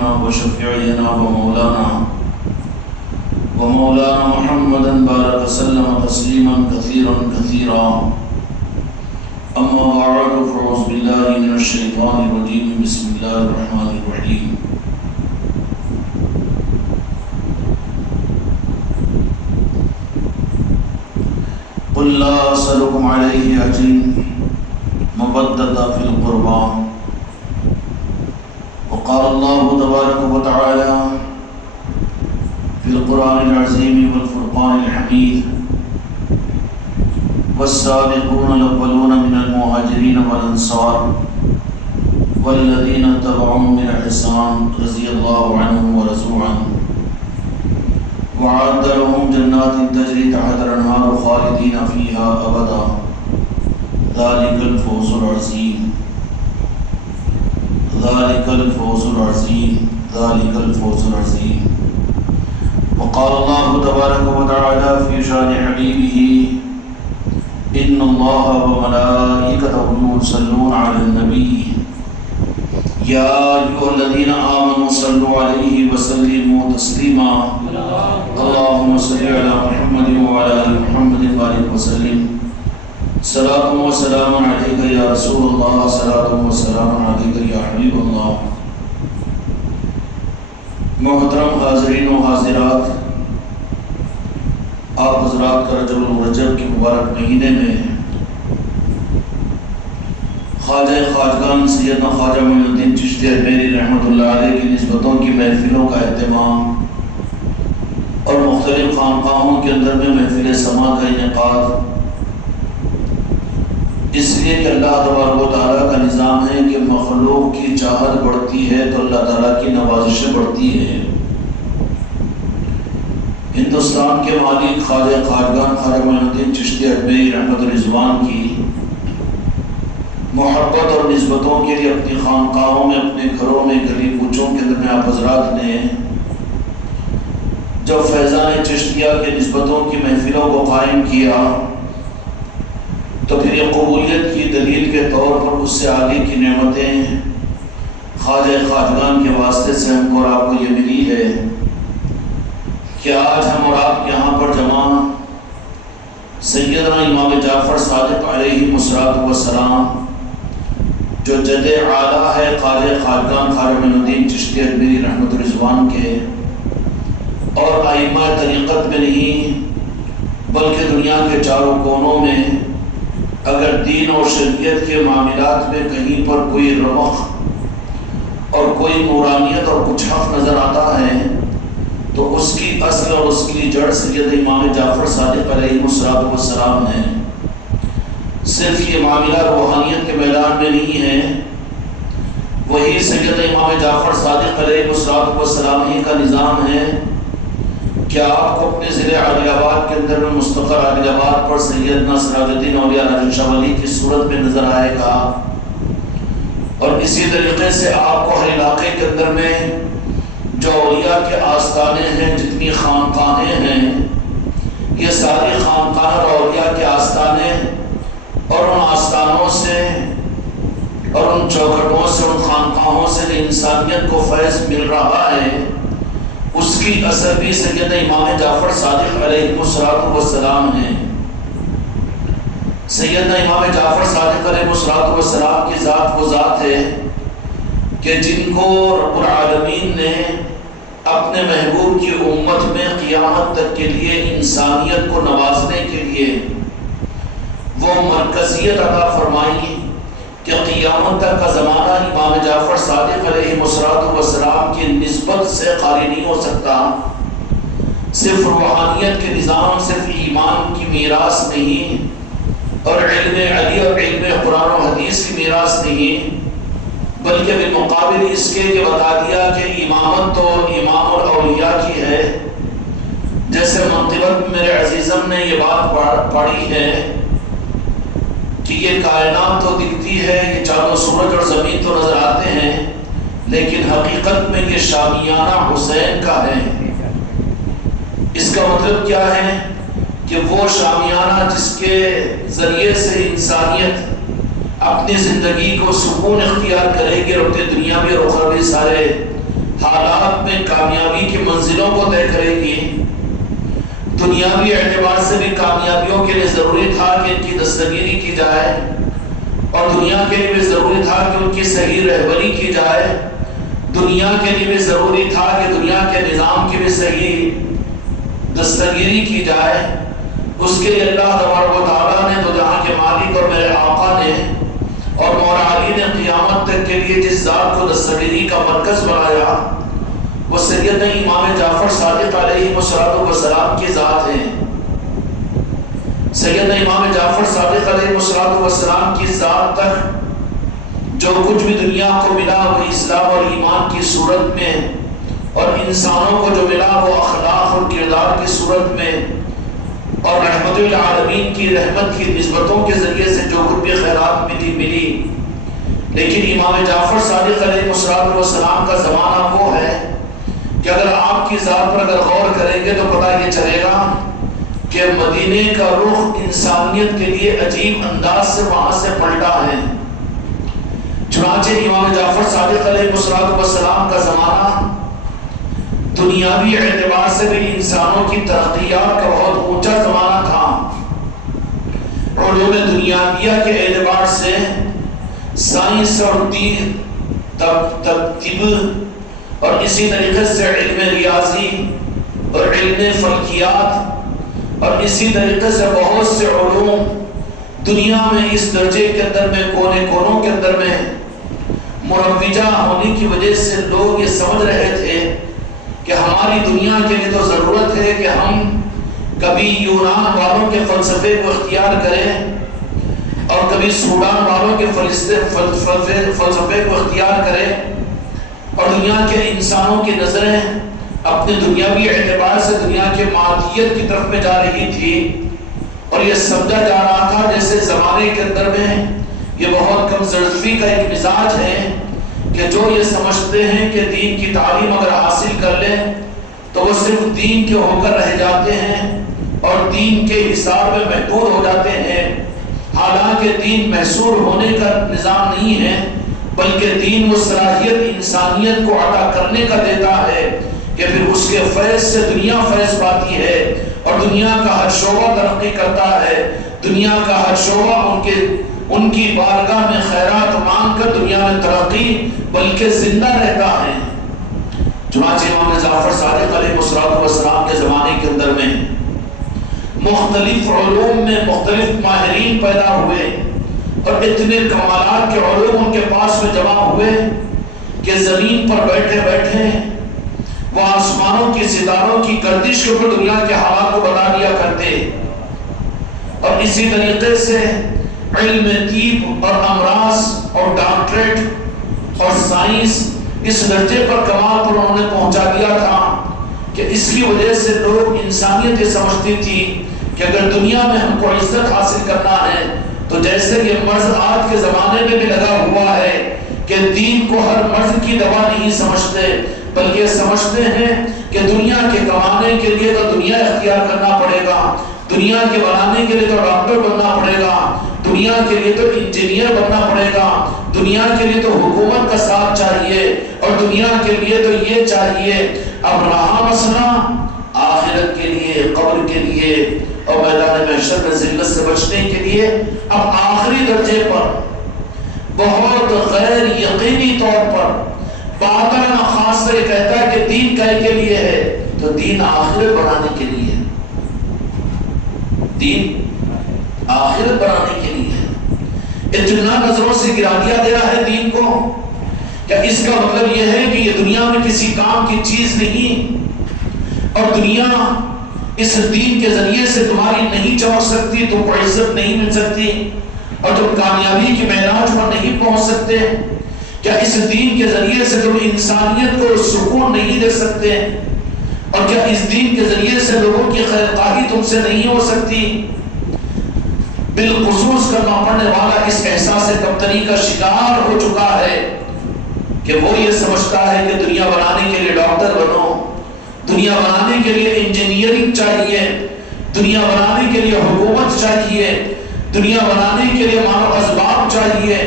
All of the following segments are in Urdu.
وحبيبنا وشفيعنا ومولانا محمدا بارك وسلم تسليما كثيرا كثيرا. أما بعد فأعوذ بالله من الشيطان الرجيم. بسم الله الرحمن الرحيم. قل لا أسألكم عليه أجرا مبددا في القربى. وقال الله تبارك وتعالى في القرآن العظيم والفرقان الحميد: والسابقون الأولون من المهاجرين والأنصار والذين اتبعوهم بإحسان رضي الله عنهم ورضوا عنه وأعد لهم جنات تجري تحتها الأنهار خالدين فيها أبدا ذلك الفوز العظيم ذلك الفوز العظيم ذلك الفوز العظيم. وقال الله تبارك وتعالى في شان حبيبه: إن الله وملائكته يصلون على النبي يا أيها الذين آمنوا صلوا عليه وسلموا تسليما. اللهم صل على محمد وعلى آل محمد وبارك وسلم. صلاة وسلام عليك يا رسول الله، صلاة وسلام عليك يا حبيب اللہ. محترم حاضرین و حاضرات، آپ حضرات کا رجب الرجب کے مبارک مہینے میں خواجہ خواجگان سیدنا خواجہ معین الدین چشتی اجمیری رحمۃ اللہ علیہ کی نسبتوں کی محفلوں کا اہتمام اور مختلف خانقاہوں کے اندر میں محفل سماع کا انعقاد اس لیے کہ اللہ تبارک و تعالیٰ کا نظام ہے کہ مخلوق کی چاہت بڑھتی ہے تو اللہ تعالیٰ کی نوازشیں بڑھتی ہیں. ہندوستان کے مالک خواجہ خواجگان خواجہ معین الدین چشتی اجمیری رحمۃ الرضوان کی محبت اور نسبتوں کے لیے اپنی خانقاہوں میں، اپنے گھروں میں، گلی کوچوں کے اندر میں آپ حضرات نے جب فیضان چشتیہ کے نسبتوں کی محفلوں کو قائم کیا تو پھر یہ قبولیت کی دلیل کے طور پر اس سے آگے کی نعمتیں خواجہ خواجگان کے واسطے سے ہم کو اور آپ کو یہ ملی ہے کہ آج ہم اور آپ یہاں پر جمع سیدنا امام جعفر صادق علیہ السلام جو جد اعلیٰ ہے خواجہ خواجگان خواجہ معین الدین چشتی اجمیری رحمۃ الرضوان کے، اور ائمہ طریقت میں نہیں بلکہ دنیا کے چاروں کونوں میں اگر دین اور شریعت کے معاملات میں کہیں پر کوئی رمق اور کوئی نورانیت اور کچھ حق نظر آتا ہے تو اس کی اصل اور اس کی جڑ سید امام جعفر صادق علیہ السلام ہے. صرف یہ معاملہ روحانیت کے میدان میں نہیں ہے، وہی سید امام جعفر صادق علیہ السلام ہی کا نظام ہے کہ آپ کو اپنے ضلع عادل آباد کے اندر میں مستقر عادل آباد پر سیدنا سراج الدین اولیاء راجن شاہ ولی کی صورت میں نظر آئے گا، اور اسی طریقے سے آپ کو ہر علاقے کے اندر میں جو اولیاء کے آستانے ہیں، جتنی خانقاہیں ہیں، یہ ساری خانقاہیں اور اولیاء کے آستانے اور ان آستانوں سے اور ان چوکھٹوں سے، ان خانقاہوں سے انسانیت کو فیض مل رہا ہے، اس کی اثر بھی سید امام جعفر صادق علیہ السلام ہے. سیدنا امام جعفر صادق علیہ السلام کی ذات وہ ذات ہے کہ جن کو رب العالمین نے اپنے محبوب کی امت میں قیامت تک کے لیے انسانیت کو نوازنے کے لیے وہ مرکزیت عطا فرمائی کہ قیامت تک کا زمانہ امام جعفر صادق علیہ السلام کی نسبت سے خالی نہیں ہو سکتا. صرف روحانیت کے نظام، صرف ایمان کی میراث نہیں اور علم علی اور علم قرآن و حدیث کی میراث نہیں، بلکہ بالمقابل اس کے یہ بتا دیا کہ امامت تو امام الاولیاء کی ہے. جیسے منطبت میں میرے عزیزم نے یہ بات پڑھی ہے کہ یہ کائنات تو دکھتی ہے، یہ چاندو سورج اور زمین تو نظر آتے ہیں، لیکن حقیقت میں یہ شامیانہ حسین کا ہے. اس کا مطلب کیا ہے کہ وہ شامیانہ جس کے ذریعے سے انسانیت اپنی زندگی کو سکون اختیار کرے گی اور اپنے دنیاوی اور اخروی سارے حالات میں کامیابی کی منزلوں کو طے کرے گی۔ دنیاوی اعتبار سے بھی کامیابیوں کے لیے ضروری تھا کہ ان کی دستگیری کی جائے، اور دنیا کے لیے بھی ضروری تھا کہ ان کی صحیح رہبری کی جائے، دنیا کے لیے بھی ضروری تھا کہ دنیا کے نظام کی بھی صحیح دستگیری کی جائے۔ اس کے لیے اللہ تبارک و تعالیٰ نے تو جہاں کے مالک اور میرے آقا نے اور مولا علی نے قیامت تک کے لیے جس ذات کو دستگیری کا مرکز بنایا وہ سیدنا امام جعفر صادق علیہ السلام کی ذات ہے۔ سیدنا امام جعفر صادق علیہ السلام کی ذات تک جو کچھ بھی دنیا کو ملا وہ اسلام اور ایمان کی صورت میں، اور انسانوں کو جو ملا وہ اخلاق اور کردار کی صورت میں، اور رحمت العالمین کی رحمت کی نسبتوں کے ذریعے سے جو کچھ بھی خیرات ملی۔ لیکن امام جعفر صادق علیہ السلام کا زمانہ وہ ہے کہ اگر آپ کی ذات پر اگر غور کریں گے تو پتہ یہ چلے گا کہ مدینے کا رخ انسانیت کے لیے عجیب انداز سے وہاں سے پلٹا ہے۔ چنانچہ امام جعفر صادق علیہ السلام کا زمانہ دنیاوی اعتبار سے بھی انسانوں کی ترقیات کا بہت اونچا زمانہ تھا۔ علوم دنیاویہ کے اعتبار سے سائنس اور طب اور اسی طریقے سے علم ریاضی اور علم فلکیات اور اسی طریقے سے بہت سے علوم دنیا میں اس درجے کے اندر میں کونے کونوں کے اندر میں مروجہ ہونے کی وجہ سے لوگ یہ سمجھ رہے تھے کہ ہماری دنیا کے لیے تو ضرورت ہے کہ ہم کبھی یونان والوں کے فلسفے کو اختیار کریں اور کبھی سوڈان والوں کے فلسفے کو اختیار کریں، اور دنیا کے انسانوں کی نظریں اپنے دنیاوی اعتبار سے دنیا کے مادیت کی طرف میں جا رہی تھی، اور یہ سمجھا جا رہا تھا جیسے زمانے کے اندر میں یہ بہت کم ظرفی کا ایک مزاج ہے کہ جو یہ سمجھتے ہیں کہ دین کی تعلیم اگر حاصل کر لیں تو وہ صرف دین کے ہو کر رہ جاتے ہیں اور دین کے حساب میں محدود ہو جاتے ہیں، حالانکہ دین محصور ہونے کا نظام نہیں ہے، بلکہ دین وہ صلاحیت انسانیت کو عطا کرنے کا دیتا ہے کہ پھر اس کے فیض سے دنیا فیض پاتی ہے اور دنیا کا ہر شعبہ ترقی کرتا ہے، دنیا کا ہر شعبہ ان کی بارگاہ میں خیرات مانگ کر دنیا میں ترقی بلکہ زندہ رہتا ہے۔ چنانچہ امام جعفر صادق علیہ السلام کے زمانے کے اندر میں مختلف علوم میں مختلف ماہرین پیدا ہوئے، اور اتنے کمالات کے علوم ان کے پاس میں جمع ہوئے کہ زمین پر بیٹھے بیٹھے وہ آسمانوں کی ستاروں کی گردش کے اوپر دنیا کے حالات کو بتا دیا کرتے، اور اسی طریقے سے علم طب اور امراض اور ڈاکٹریٹ اور سائنس اس درجے پر کمال پر انہوں نے پہنچا دیا تھا کہ اس کی وجہ سے لوگ انسانیت یہ سمجھتی تھی کہ اگر دنیا میں ہم کو عزت حاصل کرنا ہے تو جیسے یہ مرض آج کے زمانے میں بھی لگا ہوا ہے کہ دین کو ہر مرض کی دوا نہیں سمجھتے، بلکہ سمجھتے ہیں کہ دنیا کے کمانے کے لیے تو دنیا اختیار کرنا پڑے گا، دنیا کے بنانے کے لیے تو ڈاکٹر بننا پڑے گا، دنیا کے لیے تو انجینئر بننا پڑے گا، دنیا کے لیے تو حکومت کا ساتھ چاہیے، اور دنیا کے لیے تو یہ چاہیے۔ اب رہا مسئلہ آخرت کے لیے، قبر کے لیے اور میدان محشر میں ذلت سے بچنے کے لیے اب آخری درجے پر بہت غیر یقینی طور پر باطن خاص سے کہتا ہے کہ دین کائے کے لیے ہے، تو دین آخرت بنانے کے لیے، دین آخرت بنانے کے لیے اتنا نظروں سے گرا دیا گیا ہے دین کو کہ اس کا مطلب یہ ہے کہ یہ دنیا میں کسی کام کی چیز نہیں، اور دنیا اس دین کے ذریعے سے تمہاری نہیں چمک سکتی، تم کو عزت نہیں مل سکتی، اور تم کامیابی کی معراج پر نہیں پہنچ سکتے، کیا اس دین کے ذریعے سے تم انسانیت کو سکون نہیں دے سکتے، اور کیا اس دین کے ذریعے سے لوگوں کی خیر خواہی تم سے نہیں ہو سکتی؟ بالخصوص کلمہ پڑھنے والا اس احساس کمتری کا شکار ہو چکا ہے کہ وہ یہ سمجھتا ہے کہ دنیا بنانے کے لیے ڈاکٹر بنو، دنیا بنانے کے لیے انجینئرنگ چاہیے، دنیا بنانے کے لیے حکومت چاہیے، دنیا بنانے کے لیے مانو اسباب چاہیے،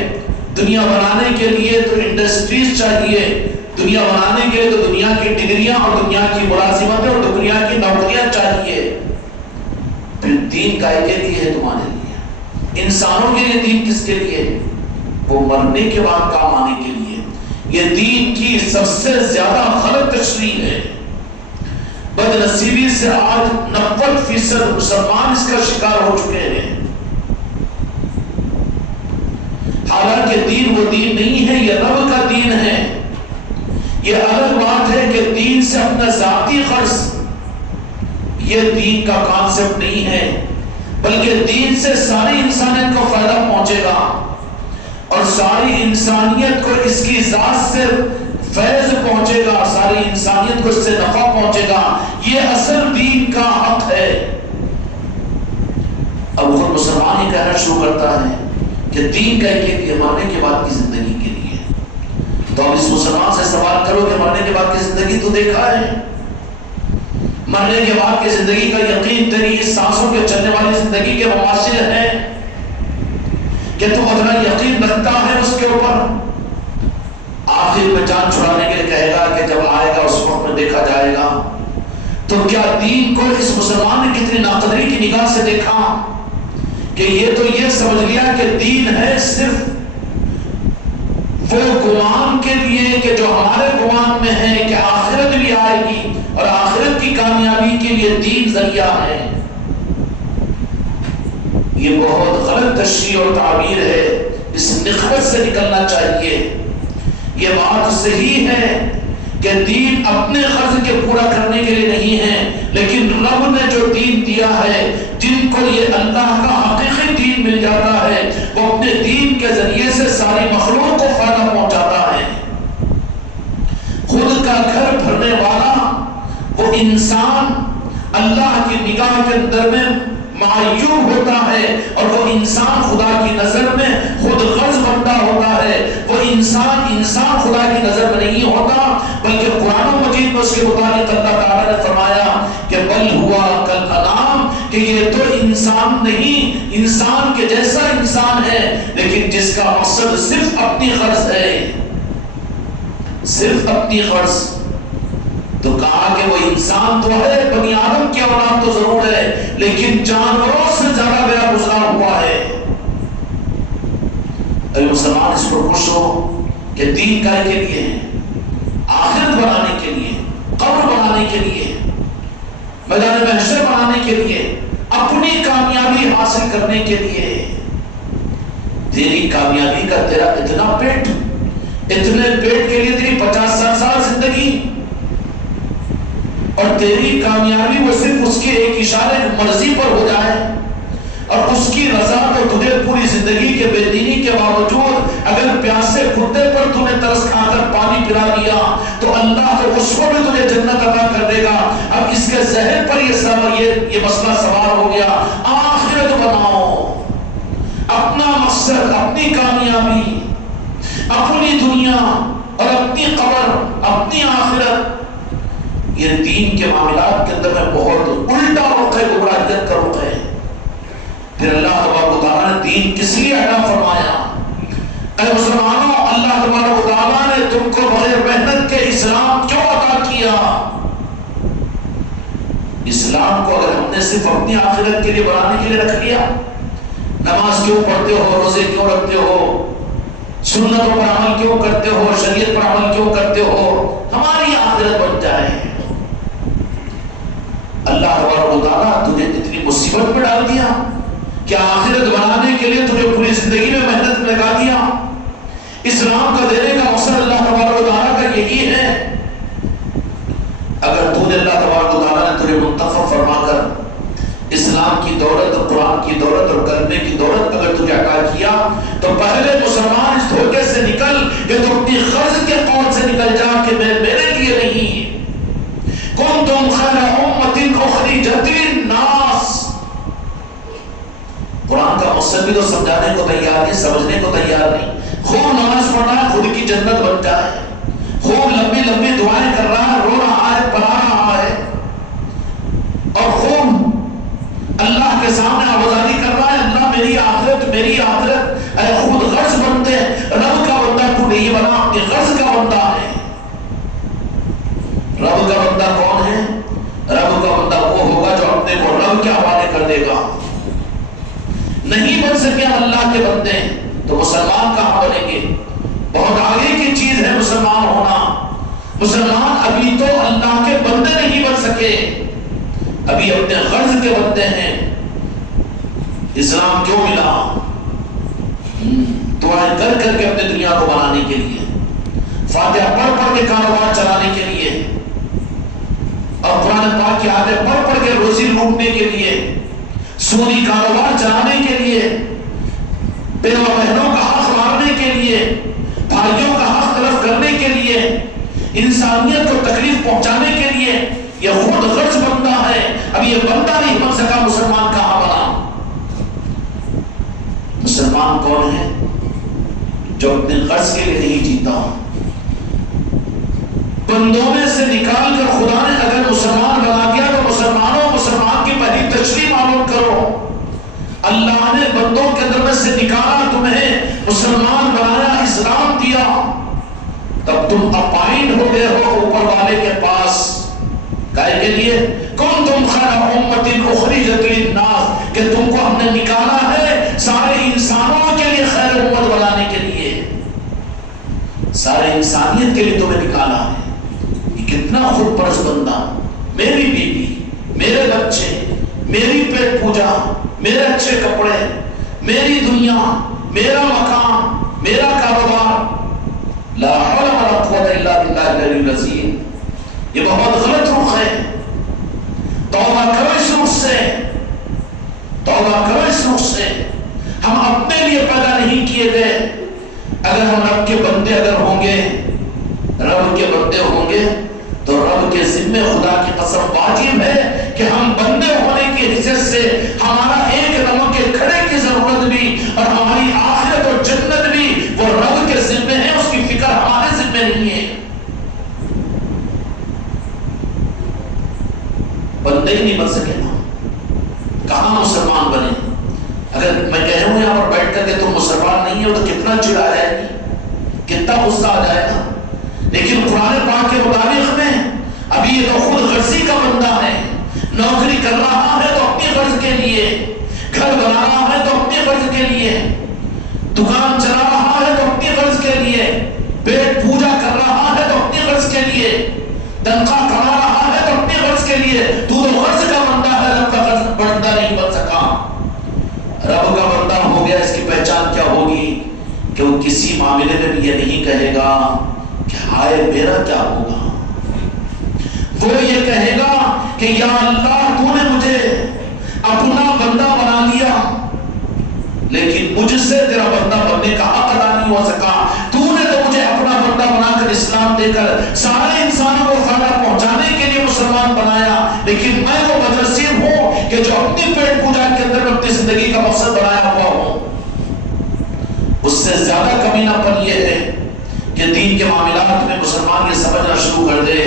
دنیا بنانے کے لیے تو انڈسٹریز چاہیے، دنیا بنانے کے لیے تو دنیا کی ڈگریاں اور دنیا کی ملازمتیں اور دنیا کی نوکریاں چاہیے. پھر دین کا کے لیے ہے تمہارے لیے. انسانوں کے لیے دین کس کے لیے؟ وہ مرنے کے بعد کام آنے کے لیے. یہ دین کی سب سے زیادہ غلط تشریح ہے. بد نصیبی سے آج 90% مسلمان اس کا شکار ہو چکے ہیں. حالانکہ دین وہ دین نہیں ہے، یہ رب کا دین ہے. یہ الگ بات ہے کہ دین سے اپنا ذاتی غرض، یہ دین کا کانسیپٹ نہیں ہے، بلکہ دین سے ساری انسانیت کو فائدہ پہنچے گا اور ساری انسانیت کو اس کی ذات سے فیض پہنچے گا، ساری انسانیت کو اس سے نفع پہنچے گا. یہ اصل دین کا حق ہے. اب خود مسلمان ہی کہنا شروع کرتا ہے کہ دین کا کہ مرنے کے بعد کی زندگی کے لیے. تو اب اس مسلمان سے سوال کرو کہ مرنے کے بعد کی زندگی تو دیکھا ہے؟ مرنے کے بعد کی زندگی کا یقین تیری اس سانسوں کے چلنے والی زندگی کے مماثل ہے کہ تو اتنا یقین رکھتا ہے اس کے اوپر؟ آخر میں جان چھڑانے کے لیے کہے گا کہ جب آئے گا اس وقت میں دیکھا جائے گا. تو کیا دین کو اس مسلمان نے کتنی ناقدری کی نگاہ سے دیکھا کہ یہ تو یہ سمجھ لیا کہ دین ہے صرف وہ گمان کے لیے کہ جو ہمارے گمان میں ہے کہ آخرت بھی آئے گی اور آخرت کی کامیابی کے لیے دین ذریعہ ہے. یہ بہت غلط تشریح اور تعبیر ہے. اس نخوت سے نکلنا چاہیے. یہ بات صحیح ہے کہ دین اپنے غرض کے پورا کرنے کے لیے نہیں ہے، لیکن رب نے جو دین دیا ہے، جن کو یہ اللہ کا حقیقی دین مل جاتا ہے، وہ اپنے دین کے ذریعے سے ساری مخلوق کو فائدہ پہنچاتا ہے. خود کا گھر بھرنے والا وہ انسان اللہ کی نگاہ کے اندر میں معیوب ہوتا ہے اور وہ انسان خدا کی نظر میں خود غرض بندہ ہوتا ہے. وہ انسان خدا کی نظر میں نہیں ہوتا، بلکہ قرآن مجید میں اس کے متعلق اللہ تعالیٰ نے فرمایا کہ بل ہوا کالانعام، کہ یہ تو انسان نہیں، انسان کے جیسا انسان ہے، لیکن جس کا مقصد صرف اپنی غرض ہے، صرف اپنی غرض. تو کہا کہ وہ انسان تو ہے، بنی آدم کی اولاد تو ضرور ہے، لیکن جانوروں سے زیادہ بیڑا گزرا ہوا ہے. اے مسلمان اس پر خوش ہو کہ دین کا کے لیے ہے، آخرت بنانے کے لیے، قبر بنانے کے لیے، میدان محشر بنانے کے لیے، اپنی کامیابی حاصل کرنے کے لیے. تیری کامیابی کا تیرا اتنا پیٹ، اتنے پیٹ کے لیے تیری 50 سال زندگی، اور تیری کامیابی وہ صرف اس کے ایک اشارے مرضی پر ہو جائے اور اس کی رضا تو تجھے پوری زندگی کے بے دینی کے باوجود اگر پیاسے کتے پر تم نے ترس کھا کر پانی پلا دیا تو اللہ تو اس کو بھی تجھے جنت عطا کر دے گا. اب اس کے ذہن پر یہ مسئلہ سوار ہو گیا. آخرت بناؤ، اپنا مقصد، اپنی کامیابی، اپنی دنیا اور اپنی قبر، اپنی آخرت. یہ دین کے معاملات کے اندر میں بہت الٹا رخ ہے، گمراہیت کا رخ ہے. پھر اللہ تبارک و تعالیٰ نے دین کس لیے عطا فرمایا؟ اے مسلمانوں، اللہ تبارک و تعالیٰ نے تم کو بغیر محنت کے اسلام کیوں عطا کیا؟ اسلام کو اگر ہم نے صرف اپنی آخرت کے لیے بنانے کے لیے رکھ لیا، نماز کیوں پڑھتے ہو، روزے کیوں رکھتے ہو، سنتوں پر عمل کیوں کرتے ہو، شریعت پر عمل کیوں کرتے ہو، ہماری آخرت بن جائے. اللہ تبارک و تعالیٰ تجھے اتنی مصیبت میں ڈال دیا کہ آخرت بنانے کے لیے تجھے پوری زندگی میں محنت لگا دیا. اسلام کا دینے کا مقصد اللہ تبارک و تعالیٰ کا یہی ہے. اگر تجھے اللہ تبارک و تعالیٰ نے تجھے منتخب فرما کر اسلام کی دولت اور قرآن کی دولت اور کلمے کی دولت اگر تجھے عطا کیا تو پہلے مسلمان اس دھوکے سے نکل کہ تو اپنی غرض کے قول سے نکل جا کہ میرے لیے نہیں. کنتم خیر امت اخرجت للناس. قرآن کا مقصد بھی تو سمجھانے کو تیار نہیں، سمجھنے کو تیار نہیں. خوب نماز پڑھ رہا ہے خود کی جنت بن جائے، خوب لمبی لمبی دعائیں کر رہا ہے، رو رہا ہے، پڑھا رہا ہے، اور خوب اللہ کے سامنے آوازاری کر رہا ہے اللہ میری آخرت، میری آخرت. اے خود غرض بنتے رب کا بندہ تو نہیں بنا، اپنی غرض کا بندہ ہے. اپنے کو رب کے حوالے کر دے گا. نہیں بن سکے ہم اللہ کے بندے تو مسلمان کہاں بنیں گے؟ بہت آگے کی چیز ہے مسلمان ہونا. مسلمان ابھی تو اللہ کے بندے نہیں بن سکے، ابھی اپنے غرض کے بندے ہیں. اسلام کیوں ملا؟ دعائیں کر کر کے اپنے دنیا کو بنانے کے لیے، فاتحہ پڑھ پڑھ کے کاروبار چلانے کے لیے، اور قرآن پاک کی آیتیں پڑھ پڑھ کے روزی لوٹنے کے لیے، سودی کاروبار چلانے کے لیے، بیوہ بہنوں کا حق مارنے کے لیے، بھائیوں کا حق تلف کرنے کے لیے، انسانیت کو تکلیف پہنچانے کے لیے. یہ خود غرض بندہ ہے. اب یہ بندہ نہیں بن سکا، مسلمان کہاں بنا؟ مسلمان کون ہے؟ جو اپنے غرض کے لیے نہیں جیتا. بندوں میں سے نکال کر خدا نے اگر مسلمان بنا دیا تو مسلمانوں مسلمان کی پہلی تشریح معلوم کرو. اللہ نے بندوں کے اندر میں سے نکالا، تمہیں مسلمان بنایا، اسلام دیا، تب تم اپائنٹ ہو گئے ہو اوپر والے کے پاس. کہے کے لیے کنتم خیر امۃ اخرجت للناس، کہ تم کو ہم نے نکالا ہے سارے انسانوں کے لیے خیر امت بنانے کے لیے، سارے انسانیت کے لیے تمہیں نکالا ہے. یہ کتنا خود پرست بندہ. میری بیوی، میرے بچے، میری پیٹ پوجا، میرے اچھے کپڑے، میری دنیا، میرا مکان، میرا کاروبار. لا حول ولا قوت الا باللہ العلی العظیم. یہ بہت غلط رخ ہے. توبہ کرو اس رخ سے، توبہ کرو اس رخ سے. ہم اپنے لیے پیدا نہیں کیے گئے. اگر ہم رب کے بندے اگر ہوں گے، رب کے بندے ہوں گے تو رب کے ذمے خدا کی قسم واجب ہے کہ ہم بندے ہونے کی حیثیت سے ہمارا ایک نمک کے کھڑے کی ضرورت بھی اور ہماری آخرت اور جنت بھی وہ رب کے ذمے ہے. اس کی فکر ہمارے ذمے نہیں ہے. بندے ہی نہیں بن سکے نا، کہاں مسلمان بنے؟ اگر میں کہوں یہاں پر بیٹھ کر کے تم مسلمان نہیں ہو تو کتنا چڑھا جائے گی، کتنا غصہ آ جائے گا. لیکن قرآن پاک کے مطابق میں ابھی یہ تو خود غرضی کا بندہ ہے. نوکری کر رہا ہے تو اپنی غرض کے لیے، گھر بنا رہا ہے تو اپنی غرض کے لیے، دکان چلا رہا ہے تو اپنی غرض کے لیے، پیٹ پوجا کر رہا ہے تو اپنی غرض کے لیے، تنخواہ کما رہا ہے تو اپنی غرض کے لیے. تو غرض کا بندہ ہے، رب کا بندہ نہیں بن سکا. رب کا بندہ ہو گیا، اس کی پہچان کیا ہوگی؟ کہ وہ کسی معاملے میں بھی یہ نہیں کہے گا کہ ہائے میرا کیا ہوگا. وہ یہ کہے گا کہ یا اللہ تو نے مجھے اپنا بندہ بنا لیا، لیکن مجھ سے تیرا بندہ بننے کا حق ادا نہیں ہو سکا. تو نے تو مجھے اپنا بندہ بنا کر اسلام دے کر سارے انسانوں کو فائدہ پہنچانے کے لیے مسلمان بنایا، لیکن میں وہ بدنصیب ہوں کہ جو اپنی پیٹ پوجا کے اندر اپنی زندگی کا مقصد بنایا ہوا ہوں. اس سے زیادہ کمینہ پن یہ ہے کہ دین کے معاملات میں مسلمان یہ سمجھنا شروع کر دے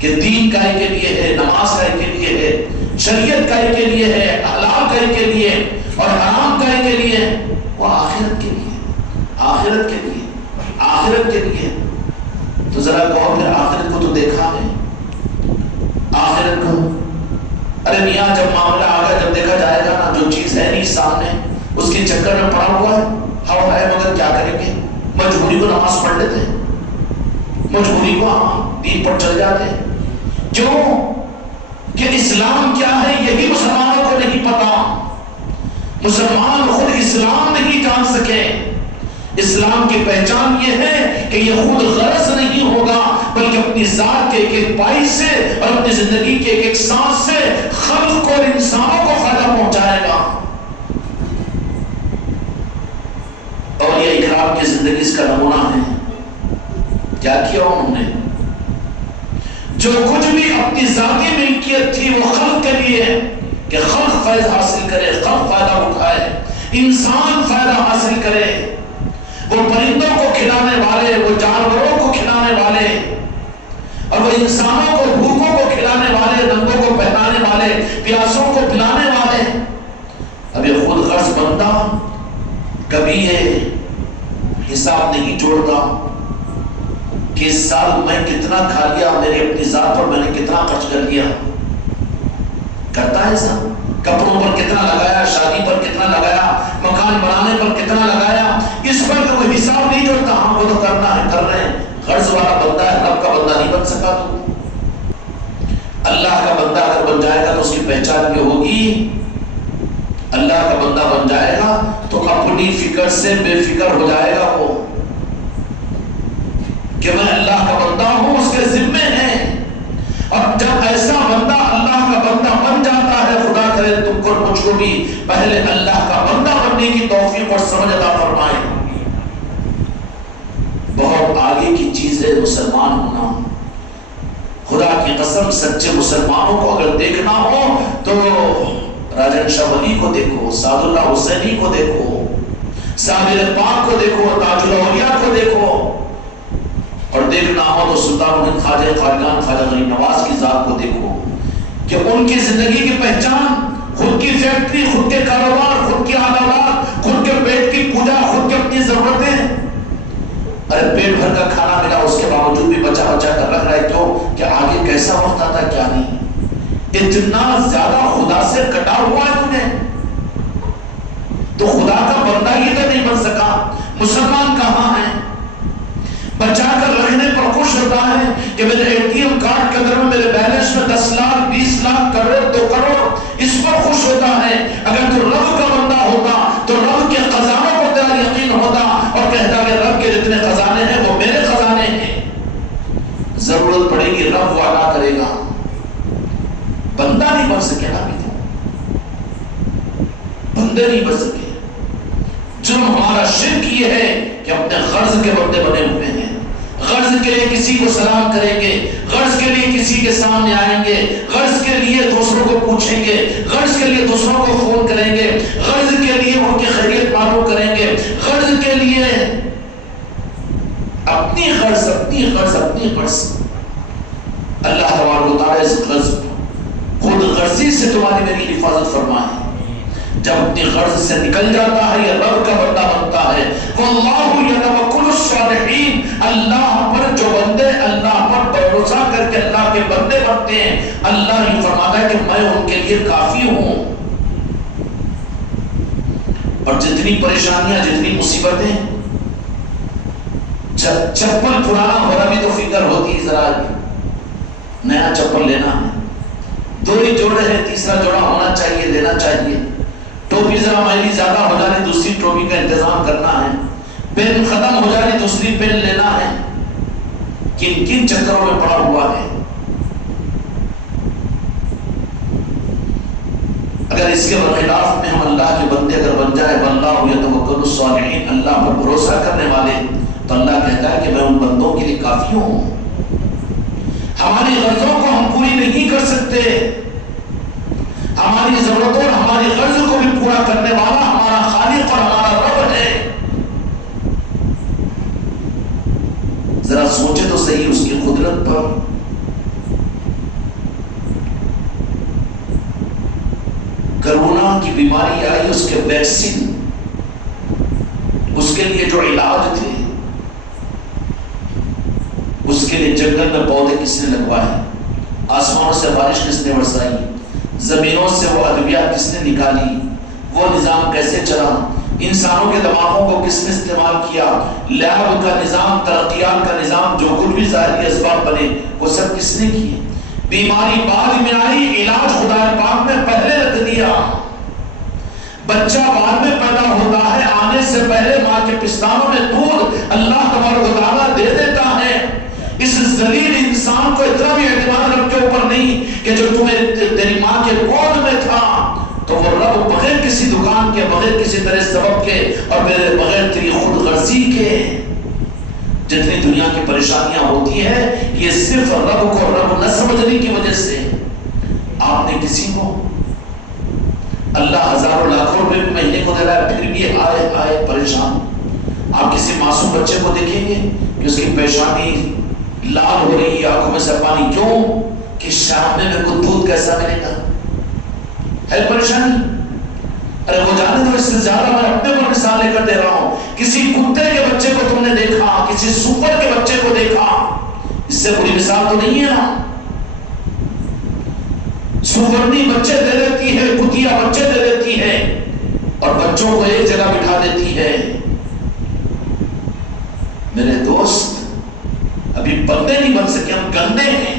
کہ دین کائے کے لیے ہے، نماز کائے کے لیے ہے، شریعت کائے کے لیے ہے، حلال کائے کے لیے اور حرام کائے کے لیے. وہ آخرت کے لیے، آخرت کے لیے، آخرت کے لیے. تو ذرا کہو پھر آخرت کو تو دیکھا ہے؟ آخرت کو ارے میاں جب معاملہ آگا، جب دیکھا جائے گا نا، جو چیز ہے نہیں سامنے اس کے چکر میں پڑا ہوا ہے. ہوا ہے مگر کیا کریں گے؟ مجبوری کو نماز پڑھ لیتے، مجبوری کو دین پر چل جاتے. کیوں کہ اسلام کیا ہے یہی مسلمانوں کو نہیں پتا. مسلمان خود اسلام نہیں جان سکے. اسلام کی پہچان یہ ہے کہ یہ خود غرض نہیں ہوگا بلکہ اپنی ذات کے ایک ایک پائی سے اور اپنی زندگی کے ایک ایک سانس سے خلق کو اور انسانوں کو فائدہ پہنچائے گا. اور یہ اکرام کی زندگی اس کا نمونہ ہے. کیا کیا انہوں نے؟ جو کچھ بھی اپنی ذاتی ملکیت تھی وہ خلق کے لیے، کہ خلق فیض حاصل کرے، خلق فائدہ اٹھائے، انسان فائدہ حاصل کرے. وہ پرندوں کو کھلانے والے، وہ جانوروں کو کھلانے والے، اور وہ انسانوں کو بھوکوں کو کھلانے والے، ننگوں کو پہنانے والے، پیاسوں کو پلانے والے. اب یہ خود غرض بندہ کبھی یہ حساب نہیں جوڑتا کہ اس سال میں کتنا کھا لیا، میری اپنی ذات پر میں نے کتنا خرچ کر دیا. کرتا ہے ایسا؟ کپڑوں پر کتنا لگایا، شادی پر کتنا لگایا، مکان بنانے پر کتنا لگایا، اس پر وہ حساب نہیں کرتا. ہاں وہ تو کرنا ہے، کر رہے ہیں. غرض والا بندہ ہے، رب کا بندہ نہیں بن سکا. تو اللہ کا بندہ اگر بن جائے گا تو اس کی پہچان یہ ہوگی، اللہ کا بندہ بن جائے گا تو اپنی فکر سے بے فکر ہو جائے گا وہ کہ میں اللہ کا بندہ ہوں، اس کے ذمے ہیں. اور جب ایسا بندہ اللہ کا بندہ بن جاتا ہے، خدا کرے تم کو مجھ کو بھی پہلے اللہ کا بندہ بننے کی توفیق اور سمجھ عطا فرمائے. بہت آگے کی چیز ہے مسلمان ہونا. خدا کی قسم سچے مسلمانوں کو اگر دیکھنا ہو تو راجن شاہ ولی کو دیکھو، سعد اللہ حسینی کو دیکھو، صابر پاک کو دیکھو، تاج الاولیاء کو دیکھو، اور دیکھنا ہو تو سلطان محمد خواجہ خواجگان خواجہ غریب نواز کی ذات کو دیکھو کہ ان کی زندگی کی پہچان خود کی فیکٹری، خود کے کاروبار، خود کی آلات، خود کے پیٹ کی پوجا، خود کی اپنی ضرورتیں. ارے پیٹ بھر کا کھانا ملا، اس کے باوجود بھی بچا بچا کر رکھ رہا ہے. کیوں؟ کہ آگے کیسا وقت آتا کیا نہیں. اتنا زیادہ خدا سے کٹا ہوا ہے تم نے، تو خدا کا بندہ ہی تو نہیں بن سکا. مسلمان کہاں ہے؟ بچا کر رکھنے پر خوش ہوتا ہے کہ میرے ATM کارڈ کے اندر میرے بیلنس میں 10 لاکھ 20 لاکھ کروڑ 2 کروڑ، اس پر خوش ہوتا ہے. اگر تو رب کا بندہ ہوتا تو رب کے خزانوں پر تیرا یقین ہوتا اور کہتا کہ رب کے جتنے خزانے ہیں وہ میرے خزانے ہیں، ضرورت پڑے گی رب وہ ادا کرے گا. بندہ نہیں بن سکے نا، بندے نہیں بن سکے. جرم ہمارا شرک یہ ہے کہ اپنے غرض کے بندے بنے ہوئے ہیں. غرض کے لیے کسی کو سلام کریں گے، غرض کے لیے کسی کے سامنے آئیں گے، غرض کے لیے دوسروں کو پوچھیں گے، غرض کے لیے دوسروں کو فون کریں گے، غرض کے لیے ان کی خیریت معلوم کریں گے، غرض کے لیے اپنی غرض اپنی غرض اپنی غرض. اللہ تبارک و تعالیٰ اس غرض خود غرضی سے تمہاری میری حفاظت فرمائے. جب اپنی غرض سے نکل جاتا ہے یہ رب کا بندہ بنتا ہے. واللہ یتوکل الصالحین، اللہ پر جو بندے اللہ پر بھروسہ کر کے اللہ کے بندے بنتے ہیں، اللہ یہ فرماتا ہے کہ میں ان کے لیے کافی ہوں. اور جتنی پریشانیاں، جتنی مصیبتیں، چپل پرانا ہو رہا بھی تو فکر ہوتی ذرا نیا چپل لینا ہے. 2 ہی جوڑے ہیں، تیسرا جوڑا ہونا چاہیے، لینا چاہیے. ٹوپی ذرا میلی زیادہ ہو جائے دوسری ٹوپی کا انتظام کرنا ہے. پین ختم ہو جائے دوسری پین لینا ہے. کن کن چکروں میں پڑا ہوا ہے. اگر اس کے برخلاف میں ہم اللہ کے بندے اگر بن جائے، واللہ یتوکل الصالحین، اللہ پر بھروسہ کرنے والے، تو اللہ کہتا ہے کہ میں ان بندوں کے لیے کافی ہوں. ہماری غرضوں کو ہم پوری نہیں کر سکتے، ہماری ضرورتوں اور ہماری غرض کو بھی پورا کرنے والا ہمارا خالق اور ہمارا رب ہے. ذرا سوچے تو صحیح اس کی قدرت پر. کرونا کی بیماری آئی، اس کے ویکسین، اس کے لیے جو علاج تھے، اس کے لیے جنگل میں پودے کس نے لگوائے، آسمانوں سے بارش کس نے برسائی، زمینوں سے وہ ادویات کس نے نکالی، وہ نظام کیسے چلا، انسانوں کے دماغوں کو کس نے استعمال کیا، لیب کا نظام، ترقیات کا نظام، جو کچھ بھی ظاہری اسباب بنے وہ سب کس نے کیے. بیماری بعد میں آئی، علاج خدا پاک نے پہلے رکھ دیا. بچہ بعد میں پیدا ہوتا ہے، آنے سے پہلے ماں کے پستانوں میں دودھ اللہ تبارک و تعالیٰ دے دیتا ہے. اس ذلیل انسان کو اتنا بھی اعتماد رب کے اوپر نہیں کہ جو تمہیں تیری ماں کے گود میں تھا تو وہ رب بغیر کسی دکان کے، بغیر کسی طرح سبب کے اور بغیر تیری خود غرضی کے جتنی دنیا کی پریشانیاں ہوتی ہیں، یہ صرف رب کو رب نہ سمجھنے کی وجہ سے. آپ نے کسی کو اللہ ہزاروں لاکھوں روپے مہینے کو دے رہا ہے، پھر بھی آئے پریشان. آپ کسی معصوم بچے کو دیکھیں گے کہ اس کی پیشانی لال ہو رہی ہے، آنکھوں میں سے پانی، کیوں؟ کہ شام میں میرے کو دودھ کیسا ملے گا، ہے پریشانی. ارے وہ جانے دو، اس سے زیادہ میں اپنے پر مثال لے کر دے رہا ہوں. کسی کتے کے بچے کو تم نے دیکھا، کسی سپر کے بچے کو دیکھا، اس سے بڑی مثال تو نہیں ہے نا. سورنی بچے دے دیتی ہے، کتیا بچے دے دیتی ہے اور بچوں کو ایک جگہ بٹھا دیتی ہے۔ میرے دوست ابھی بندے نہیں بن سکے، ہم گندے ہیں۔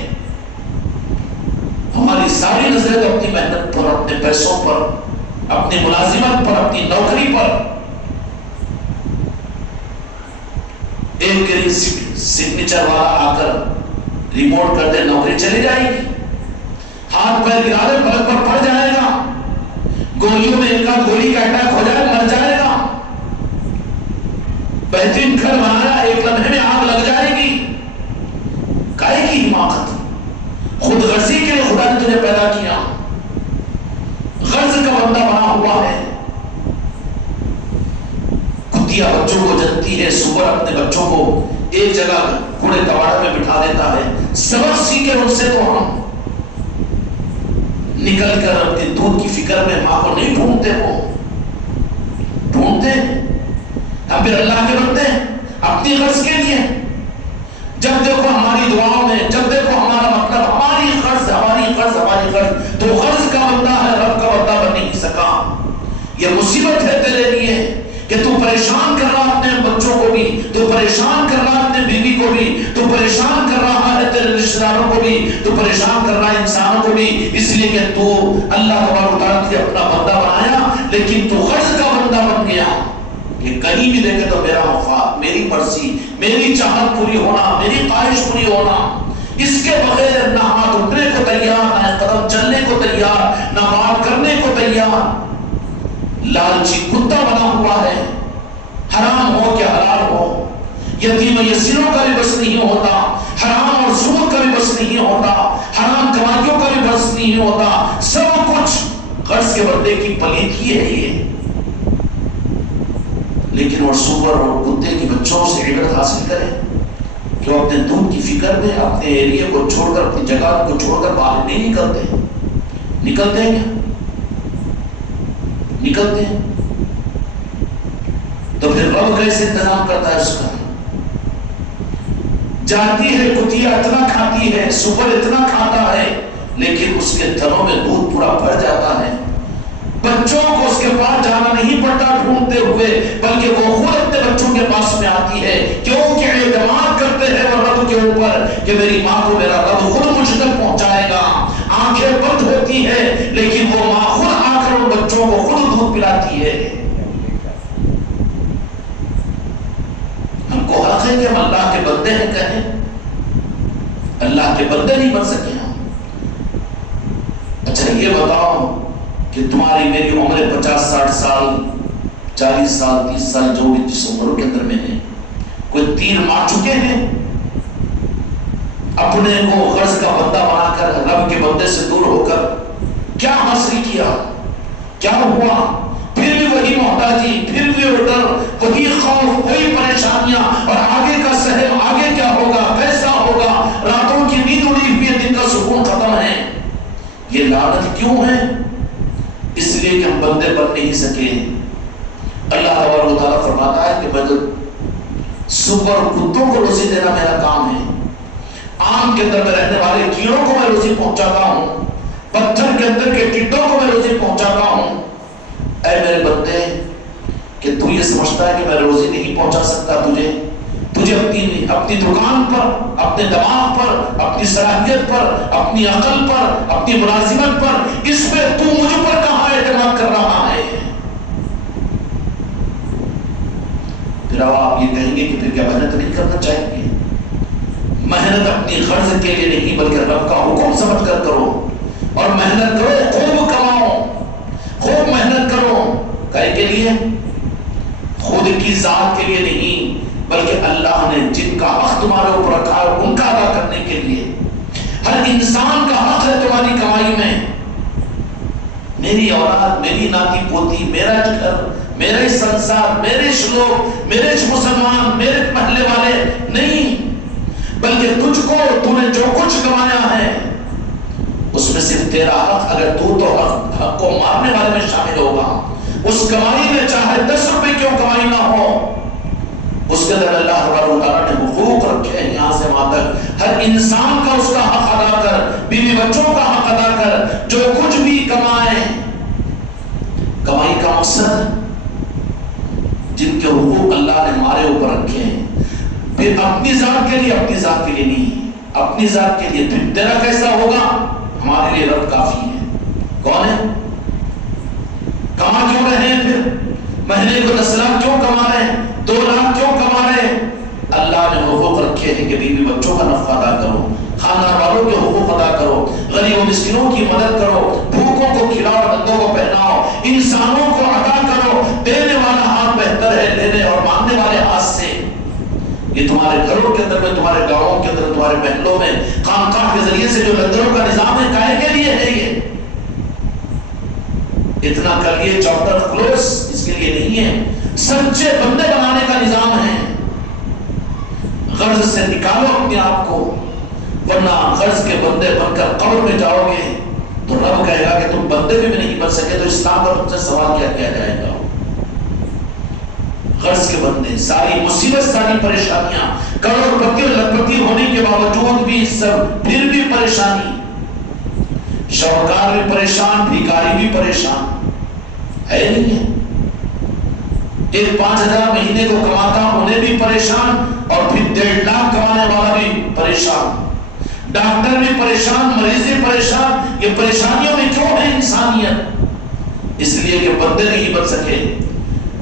ہماری ساری نظریں تو اپنی محنت پر، اپنے پیسوں پر، اپنی ملازمت پر، اپنی نوکری پر۔ ایک گرین سگنیچر والا آ کر ریموٹ کر دے، نوکری چلی جائے گی، ہاتھ پیر گرا دے، پلک پر پڑ جائے گا، گولیوں میں ایک آدھ گولی کا اٹیک ہو جائے، مر جائے گا۔ بہترین گھر بنایا، ایک لمحے میں آگ لگ جائے گی۔ کائے کی حماقت؟ خود غرضی کے لیے خدا نے تجھے پیدا کیا، غرض کا بندہ بنا ہوا ہے۔ کتیا بچوں کو جنتی ہے، سور اپنے بچوں کو ایک جگہ کوڑے کباڑے میں بٹھا دیتا ہے۔ سبق سیکھے ان سے تو ہم نکل کر اپنے دودھ کی فکر میں ماں کو نہیں ڈھونڈتے، وہ ڈھونڈتے ہم پھر اللہ کے بندے اپنی غرض کے لیے۔ جب دیکھو ہماری دعاؤں میں، جب دیکھو ہمارا مطلب ہماری غرض، ہماری غرض، ہماری غرض، تو غرض کا بندہ ہے، رب کا بندہ بن نہیں سکا۔ یہ مصیبت ہے تیرے لیے کہ تو پریشان کر رہا اپنے بچوں کو بھی، تو پریشان کر رہا اپنے بیوی کو بھی، تو پریشان کر رہا ہے تیرے رشتہ داروں کو بھی، تو پریشان کر رہا ہے انسانوں کو بھی، اس لیے کہ تو اللہ تبارک و تعالیٰ نے اپنا بندہ بنایا، لیکن تو غرض کا بندہ بن گیا کہ کہیں بھی دیکھے تو میرا مفاد، میری مرضی، میری چاہت پوری ہونا، میری خواہش پوری ہونا، اس کے بغیر نہ ہاتھ اٹھنے کو تیار، نہ قدم چلنے کو تیار، نہ بات کرنے کو تیار۔ لالچی کتا بنا ہوا ہے، حرام ہو کہ حلال ہو، یتیم یسیروں کا بھی بس نہیں ہوتا، حرام اور سود کا بھی بس نہیں ہوتا، حرام کمائیوں کا بھی بس نہیں ہوتا، سب کچھ غرض کے بندے کی پلیتی ہے یہ۔ لیکن اور سور اور کتے کی بچوں سے عبرت حاصل کریں کہ وہ اپنے دودھ کی فکر میں اپنے ایریے کو چھوڑ کر، اپنی جگہ کو چھوڑ کر باہر نہیں نکلتے۔ نکلتے ہیں کیا؟ نکلتے ہیں تو پھر رب کیسے انتظام کرتا ہے اس کا؟ جاتی ہے کتیا اتنا کھاتی ہے، سور اتنا کھاتا ہے، لیکن اس کے تھنوں میں دودھ پورا بھر جاتا ہے۔ بچوں کو اس کے پاس جانا نہیں پڑتا ڈھونڈتے ہوئے، بلکہ وہ خود اپنے بچوں کے پاس میں آتی ہے، کیونکہ اعتماد کرتے ہیں وہ رب کے اوپر کہ میری ماں کو میرا رب خود مجھ تک پہنچائے گا۔ آنکھیں بند ہوتی ہے لیکن وہ ماں خود آ کر ان بچوں کو خود دودھ پلاتی ہے۔ ہم کو حق ہے کہ ہم اللہ کے بندے ہیں، کہیں اللہ کے بندے نہیں بن سکے ہم۔ اچھا یہ بتاؤ کہ تمہاری میری عمر 50 60 سال 40 سال 30 سال جو بھی جس عمر کے اندر میں ہے، کوئی تیر مار چکے ہیں؟ اپنے کو غرض کا بندہ بنا کر رب کے بندے سے دور ہو کر کیا حاصل کیا؟ کیا ہوا؟ پھر بھی وہی محتاجی، پھر بھی وہ ڈر، وہی خوف، وہی پریشانیاں، اور آگے کا سہم، آگے کیا ہوگا، کیسا ہوگا، راتوں کی نیند اڑی ہوئی ہے، دن کا سکون ختم ہے۔ یہ لعنت کیوں ہے؟ اس لیے کہ ہم بندے بن نہیں سکے۔ اللہ تبارک و تعالیٰ فرماتا ہے کہ میں سور کتوں کو روزی دینا میرا کام ہے، آم کے اندر میں رہنے والے کیڑوں کو میں روزی پہنچاتا ہوں، پتھر کے اندر کے ٹڈوں کو میں روزی پہنچاتا ہوں۔ اے میرے بندے کہ تو یہ سمجھتا ہے کہ میں روزی نہیں پہنچا سکتا تجھے اپنی دکان پر، اپنے دماغ پر، اپنی صلاحیت پر، اپنی عقل پر، اپنی ملازمت پر، اس پہ تو مجھ پر کہاں اعتماد کر رہا ہے؟ پھر اب آپ یہ کہیں گے کہ پھر کیا محنت نہیں کرنا چاہیے؟ محنت اپنی غرض کے لیے نہیں بلکہ رب کا حکم سمجھ کر کرو، اور محنت کرو، خوب کماؤ، خوب محنت کرو۔ کائے کے لیے؟ خود کی ذات کے لیے نہیں، بلکہ اللہ نے جن کا حق تمہارے اوپر رکھا ہے ان کا ادا کرنے کے لیے۔ ہر انسان کا حق ہے تمہاری کمائی میں۔ میری اولاد، میری ناتی پوتی، میرا گھر، میرا ہی سنسار، میرے لوگ، میرے مسلمان، میرے محلے والے نہیں، بلکہ تجھ کو، تو نے جو کچھ کمایا ہے اس میں صرف تیرا حق، اگر تو حق کو مارنے والے میں شامل ہوگا، اس کمائی میں چاہے 10 روپے کیوں کمائی نہ ہو، اس کے اندر اللہ تبارک و تعالیٰ نے حقوق رکھے ہیں یہاں سے وہاں تک۔ ہر انسان کا اس کا حق ادا کر، بیوی بچوں کا حق ادا کر، جو مقصد جن کے حقوق اللہ نے ہمارے اوپر رکھے ہیں، پھر اپنی ذات کے لیے نہیں، اپنی ذات کے لیے پھر تیرا کیسا ہوگا؟ ہمارے لیے رب کافی ہے۔ کون ہے؟ کما کیوں رہے ہیں؟ پھر مہینے کو 10 لاکھ کیوں کما رہے ہیں؟ 2 لاکھ کیوں کما رہے ہیں؟ اللہ نے حقوق رکھے ہیں کہ بیوی بچوں کا نفقہ ادا کرو، خاندان والوں کے حقوق ادا کرو، غریب و مسکینوں کی مدد کرو، بھوکوں کو کھلاؤ، بندوں کو پہناؤ، انسانوں کو عطا کرو۔ دینے والا ہاتھ بہتر ہے لینے اور مانگنے والے ہاتھ سے۔ یہ تمہارے گھروں کے اندر میں، تمہارے گاؤں کے اندر، تمہارے محلوں میں خانقاہ کے ذریعے سے جو لنگروں کا نظام ہے، کائے کے لیے ہے؟ یہ اتنا کر لیے چاپٹر کلوز، اس کے لیے نہیں ہے، سچے بندے بنانے کا نظام ہے۔ غرض سے نکالو اپنے آپ کو، ورنہ غرض کے بندے بن کر قبر میں جاؤ گے تو رب کہے گا کہ تم بندے بھی نہیں بن سکے، تو اسلام پر تم سے سوال کیا کیا جائے گا؟ غرض کے بندے، ساری مصیبت، ساری پریشانیاں، کروڑ پتی اور لکھپتی ہونے کے باوجود بھی سب پھر بھی پریشانی، شوکار بھی پریشان، بھیکاری بھی پریشان ہے، نہیں ہے؟ ایک 5,000 مہینے کو کماتا انہیں بھی پریشان، اور پھر 1.5 لاکھ کمانے والا بھی پریشان، ڈاکٹر بھی پریشان، مریض بھی پریشان۔ یہ پریشانیوں میں کیوں ہے انسانیت؟ اس لیے کہ بندے نہیں بن سکے۔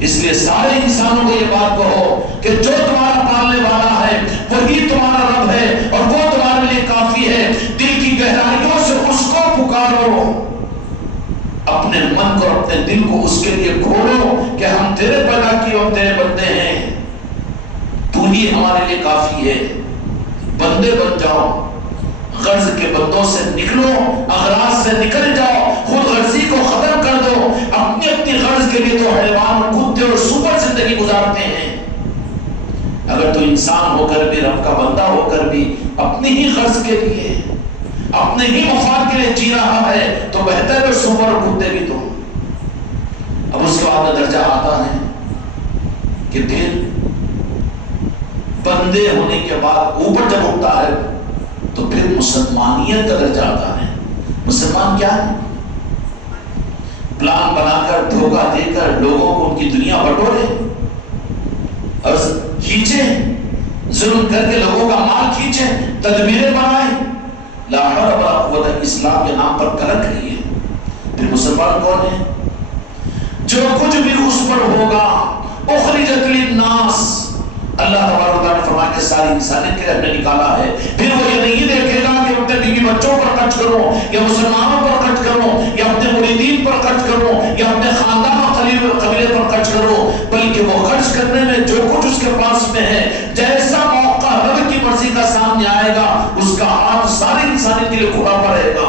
اس لیے سارے انسانوں کو یہ بات کہو کہ جو تمہارا پالنے والا ہے وہی تمہارا رب ہے، اور وہ تمہارے لیے کافی ہے۔ دل کی گہرائیوں سے اس کو پکارو، اپنے من کو، اپنے دل کو اس کے لیے کھولو کہ ہم تیرے پیدا کیے، ہم تیرے بندے ہیں، تو ہی ہمارے لیے کافی ہے۔ بندے بن جاؤ، غرض کے بندوں سے نکلو، اغراض سے نکل جاؤ، خود غرضی کو ختم کر دو۔ اپنی اپنی غرض کے لیے تو حیوان، کتے اور سپر زندگی گزارتے ہیں۔ اگر تو انسان ہو کر بھی، رب کا بندہ ہو کر بھی اپنی ہی غرض کے لیے، اپنے ہی مفاد کے لیے جی رہا ہے تو بہتر ہے سپر اور کتے بھی تو۔ اب اس کے بعد درجہ آتا ہے کہ پھر بندے ہونے کے بعد اوپر جب اٹھتا ہے تو پھر مسلمانیت کا درجہ آتا ہے۔ مسلمان کیا ہے؟ پلان بنا کر، دھوکہ دے کر لوگوں کو ان کی دنیا بٹورے اور کھینچے، ظلم کر کے لوگوں کا مال کھینچے، تدبیریں بنائیں، لا حول ولا قوت، اسلام کے نام پر کلنک نہیں ہے۔ پھر مسلمان کون ہے؟ جو کچھ بھی اس پر ہوگا، اخرجت للناس، اللہ تبارک و تعالیٰ نے فرمایا کہ ساری انسانیت کے لیے ہم نے نکالا ہے۔ پھر وہ یہ نہیں دیکھے گا کہ اپنے بیوی بچوں پر خرچ کروں، یا مسلمانوں پر خرچ کروں، یا اپنے مریدین پر خرچ کروں، یا اپنے خاندان اور قبیلے پر خرچ کروں، بلکہ وہ خرچ کرنے میں جو کچھ اس کے پاس میں ہے، جیسا موقع رب کی مرضی کا سامنے آئے گا، اس کا ہاتھ ساری انسانیت کے لیے کھلا پڑے گا۔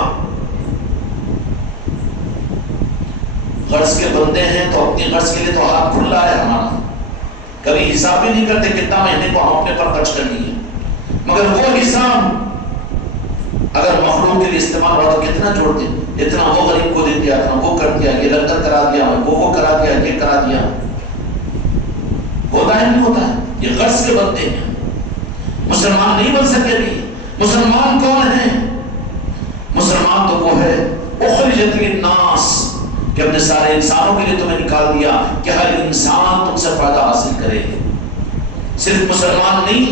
غرض کے بندے ہیں تو اپنی غرض کے لیے تو ہاتھ کھلا ہے ہمارا، کبھی حساب بھی نہیں کرتے کتنا مہینے کو ہم اپنے پر خرچ کرنی ہے، مگر وہ حساب اگر مخلوق کے لیے استعمال ہوا تو کتنا جوڑ دیں، اتنا وہ غریب کو دے دیا، اتنا وہ کر دیا، یہ لنگر کرا دیا، وہ کرا دیا، یہ کرا دیا، ہوتا ہے نہیں ہوتا ہے؟ یہ غرض کے بندے ہیں، مسلمان نہیں بن سکے بھی۔ مسلمان کون ہے؟ مسلمان تو وہ ہے اخرجت للناس، کہ اپنے سارے انسانوں کے لیے تمہیں نکال دیا کہ ہر انسان تم سے فائدہ حاصل کرے۔ صرف مسلمان نہیں،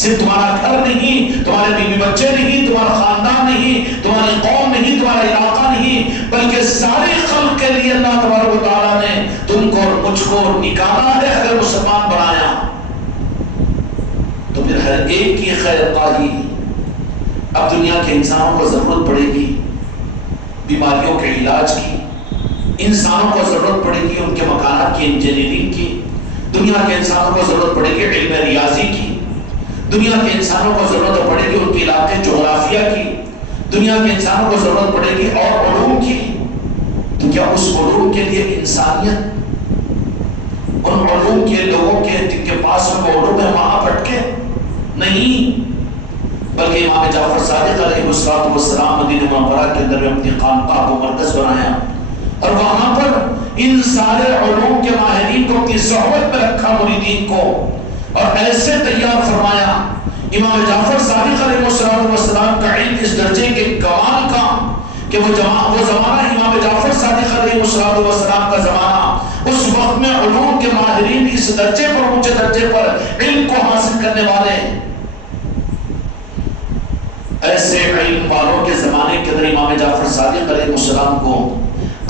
صرف تمہارا گھر نہیں، تمہارے بیوی بچے نہیں، تمہارا خاندان نہیں، تمہاری قوم نہیں، تمہارا علاقہ نہیں، بلکہ ساری خلق کے لیے اللہ تبارک و تعالیٰ نے تم کو اور مجھ کو نکالا ہے۔ اگر مسلمان بنایا تو پھر ہر ایک کی خیر خواہی، اب دنیا کے انسانوں کو ضرورت پڑے گی بیماریوں کے علاج کی، انسانوں کو ضرورت پڑے گی ان کے مکانات کی انجینئرنگ کی، دنیا کے انسانوں کو ضرورت پڑے گی علم ریاضی کی، دنیا کے انسانوں کو ضرورت پڑے گی ان کے علاقے جغرافیہ کی، دنیا کے انسانوں کو ضرورت پڑے گی اور علوم کی۔ تو کیا اس علوم کے لیے انسانیت، ان علوم کے لوگوں کے جن کے پاس میں وہ علوم ہے وہاں بھٹکے نہیں، بلکہ امام جعفر صادق علیہ السلام مدینہ منورہ کے اندر اپنی خانقاہ کو مرکز بنایا، اور وہاں پر ان سارے علوم کے ماہرین کو اپنی صحبت میں رکھا، مریدین کو، اور ایسے تیار فرمایا۔ امام جعفر صادق علیہ السلام کا علم اس درجے کے کمال کا کہ وہ زمانہ امام جعفر صادق علیہ السلام کا زمانہ اس وقت میں علوم کے ماہرین اس درجے پر، اونچے درجے پر علم کو حاصل کرنے والے، ایسے علم والوں کے زمانے کے اندر امام جعفر صادق علیہ السلام کو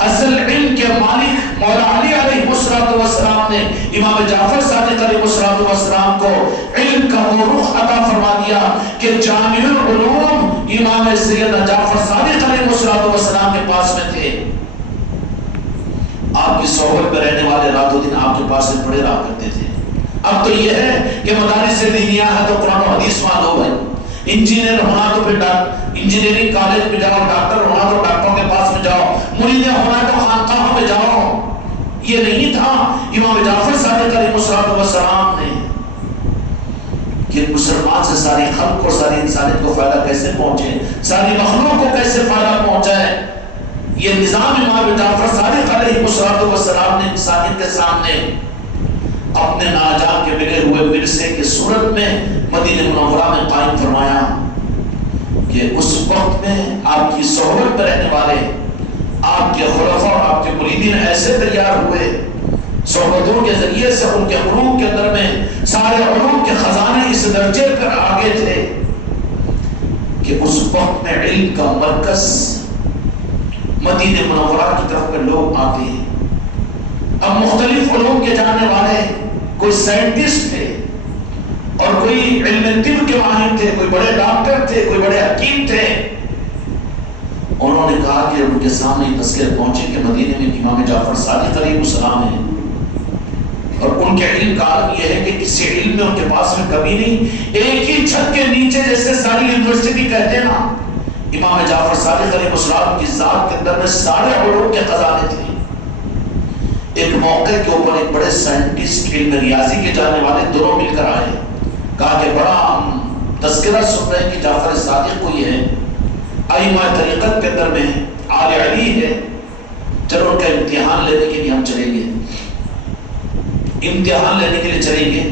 اصل علم کے مالک مولا علی علیہ السلام نے امام جعفر صادق علیہ السلام کو علم کا وہ رخ عطا فرما دیا کہ جامع العلوم امام سیدنا جعفر صادق علیہ السلام کے پاس میں تھے۔ آپ کی صحبت میں رہنے والے رات و دن آپ کے پاس میں پڑے رہا کرتے تھے۔ اب تو یہ ہے کہ مدارس دینیہ ہے تو قرآن و حدیث مان لو بھائی، انجینئر ہونا تو پھر انجینئرنگ کالج میں جاؤ، ڈاکٹر ہونا تو ڈاکٹروں کے پاس میں جاؤ، مرید ہونا تو خانقاہوں میں جاؤ۔ یہ نہیں تھا امام جعفر صادق علیہ السلام نے کہ مسلمان سے ساری خلق کو، ساری انسانیت کو فائدہ کیسے پہنچے، ساری مخلوق کو کیسے فائدہ پہنچائے۔ یہ نظام امام جعفر صادق علیہ السلام نے انسانیت کے سامنے اپنے ناجان کے بگڑے ہوئے ورثے کی صورت میں مدینہ منورہ میں قائم فرمایا کہ اس وقت میں آپ کی صحبت میں رہنے والے آپ کے خلفاء اور آپ کے مریدین ایسے تیار ہوئے، صحبتوں کے ذریعے سے ان کے علوم کے اندر میں سارے علوم کے خزانے اس درجے پر آگے تھے کہ اس وقت میں علم کا مرکز مدینہ منورہ کی طرف میں لوگ آتے ہیں۔ اب مختلف علوم کے جاننے والے، کوئی سائنٹسٹ تھے اور کوئی علم طب کے ماہر تھے، کوئی بڑے ڈاکٹر تھے، کوئی بڑے حکیم تھے۔ انہوں نے کہا کہ ان کے سامنے تذکرے پہنچے کہ مدینے میں امام جعفر صادق علیہ السلام ہیں، اور ان کے علم کا عالم یہ ہے کہ کسی علم میں ان کے پاس میں کبھی نہیں، ایک ہی چھت کے نیچے جیسے ساری یونیورسٹی کہتے ہیں نا، امام جعفر صادق علیہ السلام کی ذات کے اندر میں سارے علوم کے خزانے تھے۔ ایک موقع کے اوپر ایک بڑے سائنٹسٹ، علم ریاضی کے جاننے والے دونوں مل کر آئے، کہا کہ بڑا تذکرہ سن رہے ہیں کہ جعفر صادق کوئی ہے، ائمہ طریقت کے اندر میں آل علی ہے، چلو ان کا امتحان لینے کے لیے ہم چلیں گے، امتحان لینے کے لیے چلیں گے۔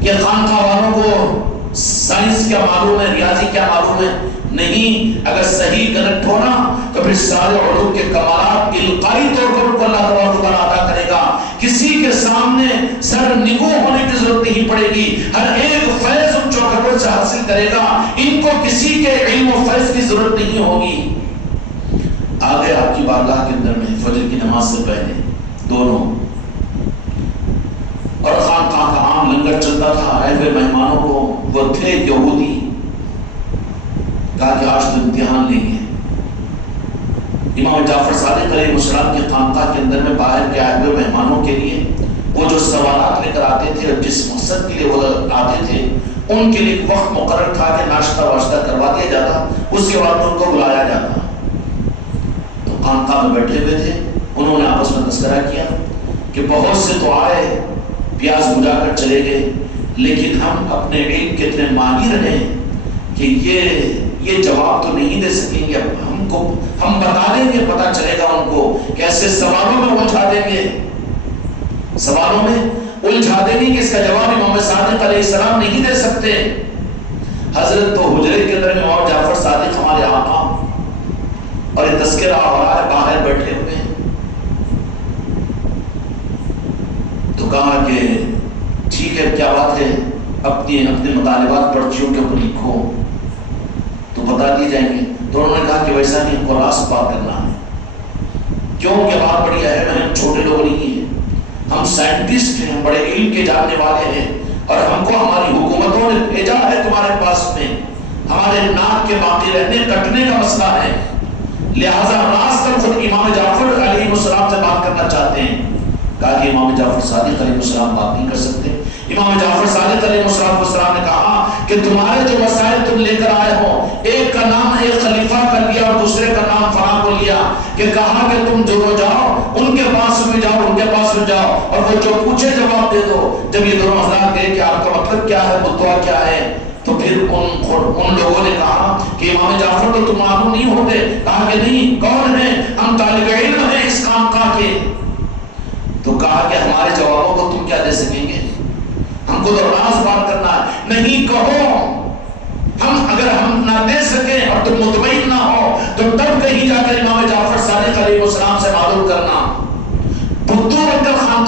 یہ خانقاہ والوں کو سائنس کیا معلوم ہے، ریاضی کیا معلوم ہے؟ نہیں، اگر صحیح غلط ہونا تو پھر سارے علوم کے کمالات القائی طور پر ان کو اللہ تبارک و تعالیٰ عطا کرے گا۔ کسی کے سامنے سر نگو ہونے کی ضرورت نہیں پڑے گی، ہر ایک فیض ان چوکھٹوں سے حاصل کرے گا، ان کو کسی کے علم و فیض کی ضرورت نہیں ہوگی۔ آگے آپ کی بارگاہ کے اندر میں فجر کی نماز سے پہلے دونوں، اور خانقاہ کا عام لنگر چلتا تھا، آئے ہوئے مہمانوں کو، وہ تھے یہودی، کہا کہ آج تو امتحان لیں گے۔ امام جعفر صادق علیہ السلام کے خانقاہ کے اندر میں باہر کے آئے ہوئے مہمانوں کے لیے وہ جو سوالات لے کر آتے تھے اور جس مقصد کے لیے وہ آتے تھے، ان کے لیے وقت مقرر تھا کہ ناشتہ واشتہ کروا دیا جاتا، اس کے بعد ان کو بلایا جاتا۔ تو خانقاہ میں بیٹھے ہوئے تھے، انہوں نے آپس میں تذکرہ کیا کہ بہت سے تو آئے، پیاس بجھا کر چلے گئے، لیکن ہم اپنے علم کے اتنے ماہر ہیں کہ یہ جواب تو نہیں دے سکیں گے، ہم بتا دیں گے، پتہ چلے گا ان کو کہ ایسے سوالوں میں الجھا دیں گے، سوالوں میں الجھا دیں گے کہ اس کا جواب امام صادق علیہ السلام نہیں دے سکتے۔ حضرت تو حجرے کے اندر میں امام جعفر صادق ہمارے آقا، اور یہ تذکرہ ہو رہا ہے، باہر بیٹھے ہوئے ہیں۔ تو کہا کہ ٹھیک ہے، کیا بات ہے، اپنے مطالبات پرچیوں کے اوپر لکھو تو بتا دیے جائیں گے۔ تو انہوں نے کہا کہ ویسا نہیں، ہم کو راست بات کرنا ہے، کیوں کہ بات بڑی اہم ہے، ہم چھوٹے لوگ نہیں ہیں، ہم سائنٹسٹ ہیں، ہم بڑے علم کے جاننے والے ہیں، اور ہم کو ہماری حکومتوں نے بھیجا ہے تمہارے پاس میں، ہمارے ناک کے باقی رہنے کٹنے کا مسئلہ ہے، لہٰذا راست خود امام جعفر علیہ السلام سے بات کرنا چاہتے ہیں۔ کہا کہ امام جعفر صادق علیہ السلام بات نہیں کر سکتے۔ امام جعفر صادق علیہ السلام نے کہا کہ تمہارے جو مسائل تم لے کر آئے ہو، ایک کا نام ایک خلیفہ کا لیا اور دوسرے کا نام فلاں کو لیا، کہ کہا کہ تم جو جاؤ ان کے پاس میں جاؤ، ان کے پاس میں جاؤ، اور وہ جو پوچھے جواب دے دو۔ جب یہ دونوں حضرات گئے کہ آپ کا مطلب کیا ہے، مدعا کیا ہے، تو پھر ان لوگوں نے کہا کہ امام جعفر تو تم معلوم نہیں ہوتے۔ کہا کہ نہیں، کون ہے؟ ہم طالب علم ہیں اس خانقاہ کے۔ تو کہا کہ ہمارے جوابوں کو تم کیا دے سکیں گے، ہم کو تو راز بات کرنا ہے، نہیں کہو، اگر ہم نہ دے سکیں اور تم مطمئن نہ ہو تو تب کہیں جا کر امام جعفر صادق علیہ السلام سے معلوم کرنا۔ بدو بکر خان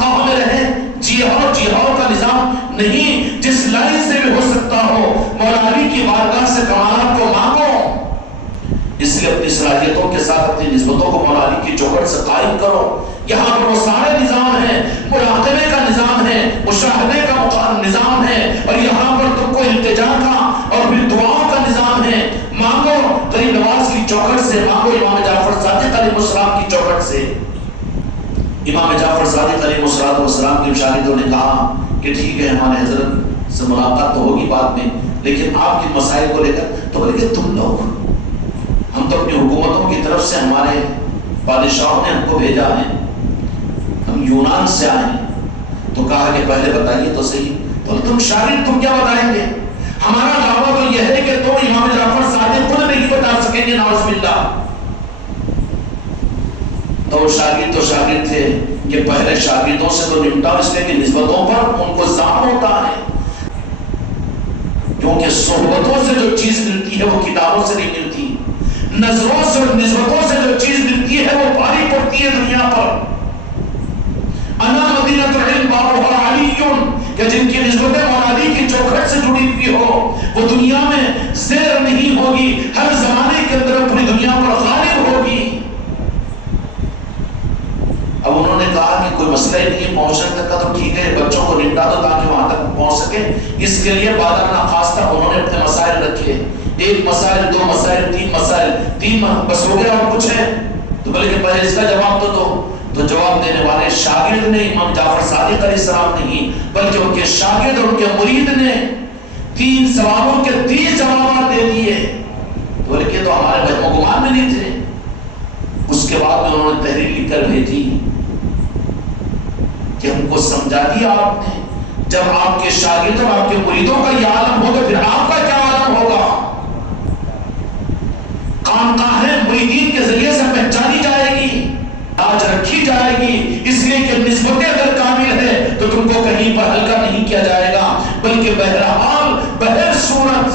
اسے اپنی صلاحیتوں کے ساتھ اپنی نسبتوں کو مولا علی کی چوکھٹ سے قائم کرو. یہاں پر وہ سارے نظام ہیں، مراقبے کا نظام ہے، مشاہدے کا نظام ہے، اور یہاں پر تم کو التجا کا اور پھر دعاؤں کا نظام ہے. مانگو غریب نواز کی چوکھٹ سے، مانگو امام جعفر صادق علیہ السلام کی چوکھٹ سے. امام جعفر صادق علیہ السلام کے شاگردوں نے کہا کہ ٹھیک ہے ہمارے حضرت سے ملاقات تو ہوگی بعد میں، لیکن آپ کے مسائل کو لے کر. تو بولے کہ تم لوگ، ہم تو اپنی حکومتوں کی طرف سے ہمارے بادشاہوں نے ہم کو بھیجا ہے، ہم یونان سے آئے ہیں. تو کہا کہ پہلے بتائیے تو صحیح. تو تم شاگرد تم کیا بتائیں گے؟ ہمارا دعویٰ تو یہ ہے کہ تم امام جعفر صادق خود نہیں بتا سکیں گے، نعوذ باللہ. تو شاگرد تو شاگرد تھے کہ پہلے شاگردوں سے تو نمٹا، اس لیے کہ نسبتوں پر ان کو زام ہوتا ہے، کیونکہ صحبتوں سے جو چیز ملتی ہے وہ کتابوں سے نہیں ملتی. نظروں سے اور نسبتوں سے جو چیز ملتی ہے وہ بھاری پڑتی ہے دنیا پر. انا مدینہ العلم بابها علی، کہ جن کی نسبتیں مولا علی کی چوکھٹ سے جڑی ہوئی ہو وہ دنیا میں زیر نہیں ہوگی، ہر زمانے کے اندر پوری دنیا پر غالب ہوگی. اب انہوں نے کہا کہ کوئی مسئلہ ہی نہیں پہنچنے تک کا، تو ٹھیک ہے بچوں کو نمٹا دو تاکہ وہاں تک پہنچ سکے. اس کے لیے بادہ ناخواستہ انہوں نے اپنے مسائل رکھے، ایک مسائل، دو مسائل، تین مسائل. تین بس ہو گیا اور کچھ ہے؟ تو بولے کہ پہلے اس کا جواب تو دو. تو جواب دینے والے شاگرد نے امام جعفر صادق علیہ السلام نہیں، بلکہ ان کے شاگرد اور ان کے مرید نے 3 سوالوں کے 30 جوابات دے دیے. تو بولے کہ تو ہمارے وہم و گمان میں نہیں تھے. اس کے بعد میں انہوں نے تحریر لکھ کر بھیجی کہ ہم کو سمجھا دیا آپ نے. جب آپ کے شاگرد اور آپ کے مریدوں کا یہ عالم ہو تو پھر آپ کا کیا عالم ہوگا؟ خانقاہیں مریدین کے ذریعے سے پہچانی جائے گی، آج رکھی جائے گی، اس لیے کہ نسبتیں اگر کامل ہے تو تم کو کہیں پر ہلکا نہیں کیا جائے گا، بلکہ بہرحال بہر صورت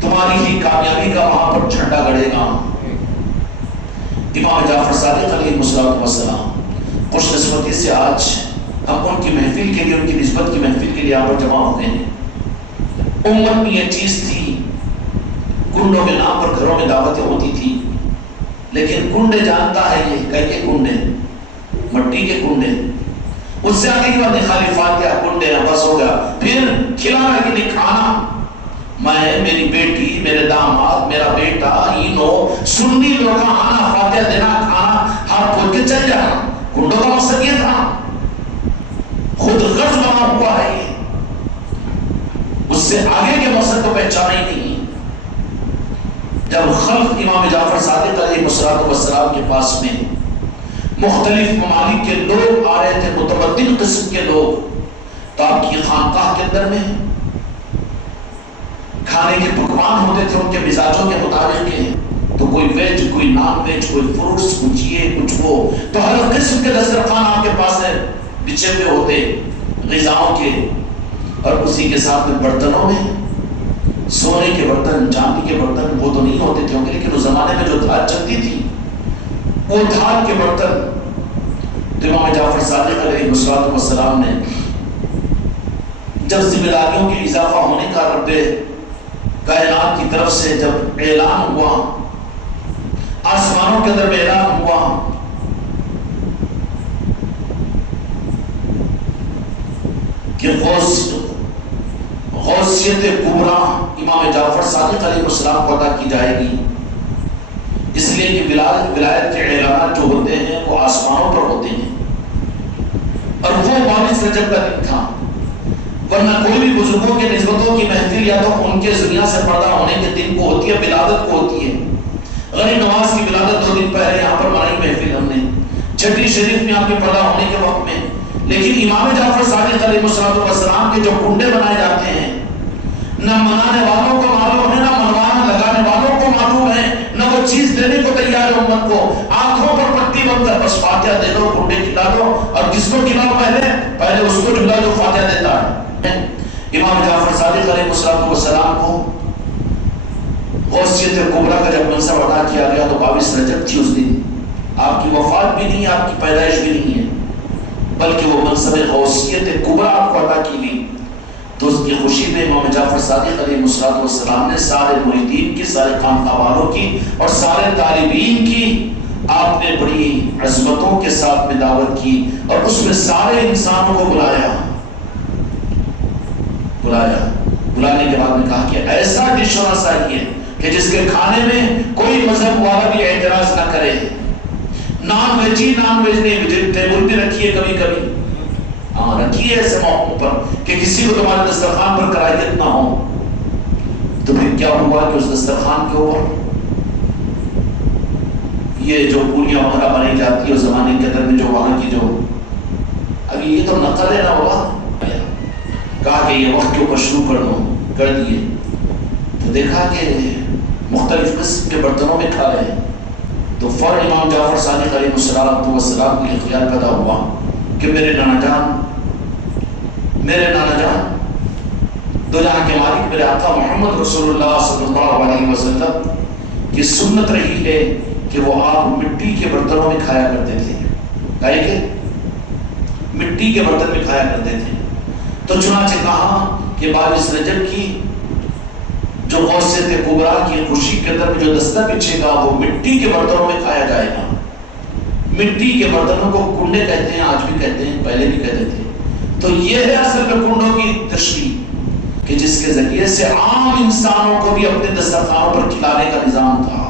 تمہاری ہی کامیابی کا وہاں پر جھنڈا گڑے گا. امام جعفر صادق علیہ السلام خوش نسبتی سے آج ہم ان کی محفل کے لیے، ان کی نسبت کی محفل کے لیے یہاں پر جمع ہوتے ہیں. امت میں یہ چیز تھی، کنڈوں کے نام پر گھروں میں دعوتیں ہوتی تھی، لیکن کنڈے جانتا ہے یہ کئی کنڈے، مٹی کے کنڈے. اس سے آگے کی بات نہیں، خالی فاتحہ کنڈے ہیں بس ہو گیا. پھر کھلانا کہ نہیں کھانا، میں، میری بیٹی، میرے داماد، میرا بیٹا، سنی لوگ آنا، فاتحہ دینا، کھانا، ہاتھ پھول کے چل جانا. کنڈوں کا مقصد یہ تھا، خود غرض بنا ہوا ہے یہ، اس سے آگے کے مقصد کو پہچانا ہی نہیں. جب خلق امام جعفر صادق علیہ السلام کے پاس میں مختلف ممالک کے لوگ آ رہے تھے، متبدل قسم کے لوگ، تو آپ کی خانقاہ کے اندر میں کھانے کے پکوان ہوتے تھے ان کے مزاجوں کے مطابق کے، تو کوئی ویج، کوئی نان ویج، کوئی فروٹس، کچھ یہ کچھ وہ، تو ہر قسم کے دسترخوان آپ کے پاس ہے بچھے ہوئے ہوتے غذاؤں کے. اور اسی کے ساتھ میں برتنوں میں سونے کے برتن، چاندی کے برتن وہ تو نہیں ہوتے تھے، لیکن اس زمانے میں جو دھات چلتی تھی وہ دھات کے برتن. تو امام جعفر صادق علیہ السلام نے جب ذمہ داریوں کے اضافہ ہونے کا رب کائنات کی طرف سے جب اعلان ہوا، آسمانوں کے اندر میں اعلان ہوا کہ غوثیت کبریٰ امام جعفر صادق علیہ السلام کو عطا کی جائے گی، اس لیے کہ ولایت کے اعلانات جو ہوتے ہیں وہ آسمانوں پر ہوتے ہیں. اور وہ 22 رجب کا دن تھا، ورنہ کوئی بھی بزرگوں کے نسبتوں کی محفل یا تو ان کے دنیا سے پردہ ہونے کے دن کو ہوتی ہے، ولادت کو ہوتی ہے. غریب نواز کی ولادت 2 دن پہلے یہاں پر منائی محفل ہم نے، چھٹی شریف میں آپ کے پردہ ہونے کے وقت میں. لیکن امام جعفر صادق علیہ السلام کے جو کنڈے بنائے جاتے ہیں، نہ منانے والوں کو معلوم ہے، نہ منوانا لگانے والوں کو معلوم ہے، نہ وہ چیز دینے کو تیار ہے امت کو. آنکھوں پر پٹی بند کر بس فاتحہ دے دو، کنڈے کھلا دو، اور کس کو کھلاؤ؟ پہلے اس کو جھلا جو فاتحہ دیتا ہے. امام جعفر صادق علیہ السلام کو غوثیت کبریٰ کا جب منصب عطا کیا گیا تو 22 رجب تھی. اس دن آپ کی وفات بھی نہیں، آپ کی پیدائش بھی نہیں ہے، بلکہ وہ منصب غوثیت کبریٰ آپ کو عطا کی گئی. تو تو اس کی خوشی میں امام جعفر صادق علیہ السلام نے سارے مریدین کی، سارے خانقاہ والوں کی اور سارے طالبین کی آپ نے بڑی عظمتوں کے ساتھ میں دعوت کی، اور اس میں سارے انسانوں کو بلانے کے بعد میں کہا کہ ایسا ڈش ہونا چاہیے کہ جس کے کھانے میں کوئی مذہب والا بھی اعتراض نہ کرے۔ نان ویج نہیں، ویجیٹیبل بھی رکھیے کبھی کبھی، ہاں رکھیے ایسے موقعوں پر کہ کسی کو تمہارے دسترخوان پر کراہیت نہ ہو۔ تو پھر کیا ہوا کہ اس دسترخوان کے اوپر یہ جو پوریاں وغیرہ بنائی جاتی ہے اس زمانے کے اندر میں، جو وہاں کی جو ابھی یہ تو نقل ہے نا بابا، کہا کہ یہ وقت کے اوپر شروع کر دیے، تو دیکھا کہ مختلف قسم کے برتنوں میں کھا رہے ہیں، تو فوراً امام جعفر صادق علیہ السلام کو یہ خیال پیدا ہوا کہ میرے نانا جان دو جہاں کے مالک میرے آقا محمد رسول اللہ صلی اللہ علیہ وسلم کی سنت رہی ہے کہ وہ آپ مٹی کے برتنوں میں کھایا کرتے تھے، مٹی کے برتن میں کھایا کرتے تھے۔ تو چنانچہ کہا کہ 22 رجب کی جو غوثیت کبریٰ کی خوشی کے اندر جو دستہ بچھے گا وہ مٹی کے برتنوں میں کھایا جائے گا۔ مٹی کے برتنوں کو کنڈے کہتے ہیں، آج بھی کہتے ہیں، پہلے بھی کہتے تھے۔ تو یہ ہے اصل میں کنڈوں کی تشریح کہ جس کے ذریعے سے عام انسانوں کو بھی اپنے دسترخوانوں پر کھلانے کا نظام تھا،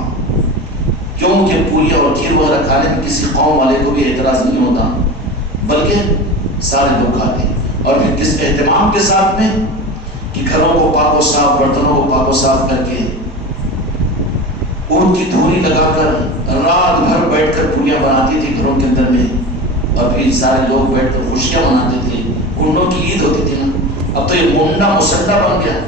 کیونکہ پوری اور کھیر وغیرہ کھانے میں کسی قوم والے کو بھی اعتراض نہیں ہوتا، بلکہ سارے لوگ کھاتے ہیں۔ اور پھر کس اہتمام کے ساتھ میں کہ گھروں کو پاک و صاف، برتنوں کو پاک و صاف کر کے ان کی دھوری لگا کر رات بھر بیٹھ کر پوریاں بناتی تھی گھروں کے اندر میں، اور پھر سارے لوگ بیٹھ کر خوشیاں مناتے تھے۔ کنڈوں کی عید ہوتی تھی نا، اب تو یہ منڈا مسڈا بن گیا،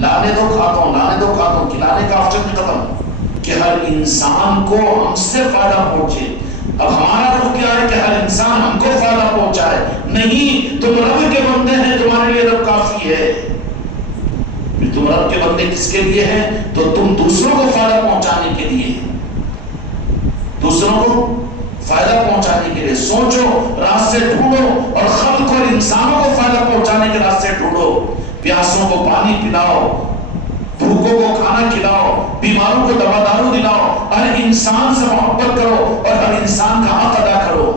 لانے دو کھاتا ہوں، کھلانے کا آپشن ختم کہ ہر انسان کو ہم سے فائدہ پہنچے۔ اب ہمارا رخ کیا ہے کہ ہر انسان ہم کو فائدہ پہنچائے، نہیں تم رب کے بندے ہیں، تمہارے لیے رب کافی ہے۔ تم رب کے بندے کس کے لیے ہیں؟ تو تم دوسروں کو فائدہ پہنچانے کے لیے، دوسروں کو فائدہ پہنچانے کے لیے سوچو، راستے ڈھونڈو، اور خلق اور انسانوں کو فائدہ پہنچانے کے راستے ڈھونڈو۔ پیاسوں کو پانی پلاؤ، بھوکوں کو کھانا کھلاؤ، بیماروں کو دوا دارو دلاؤ، ہر انسان سے محبت کرو اور ہر انسان کا حق ادا کرو۔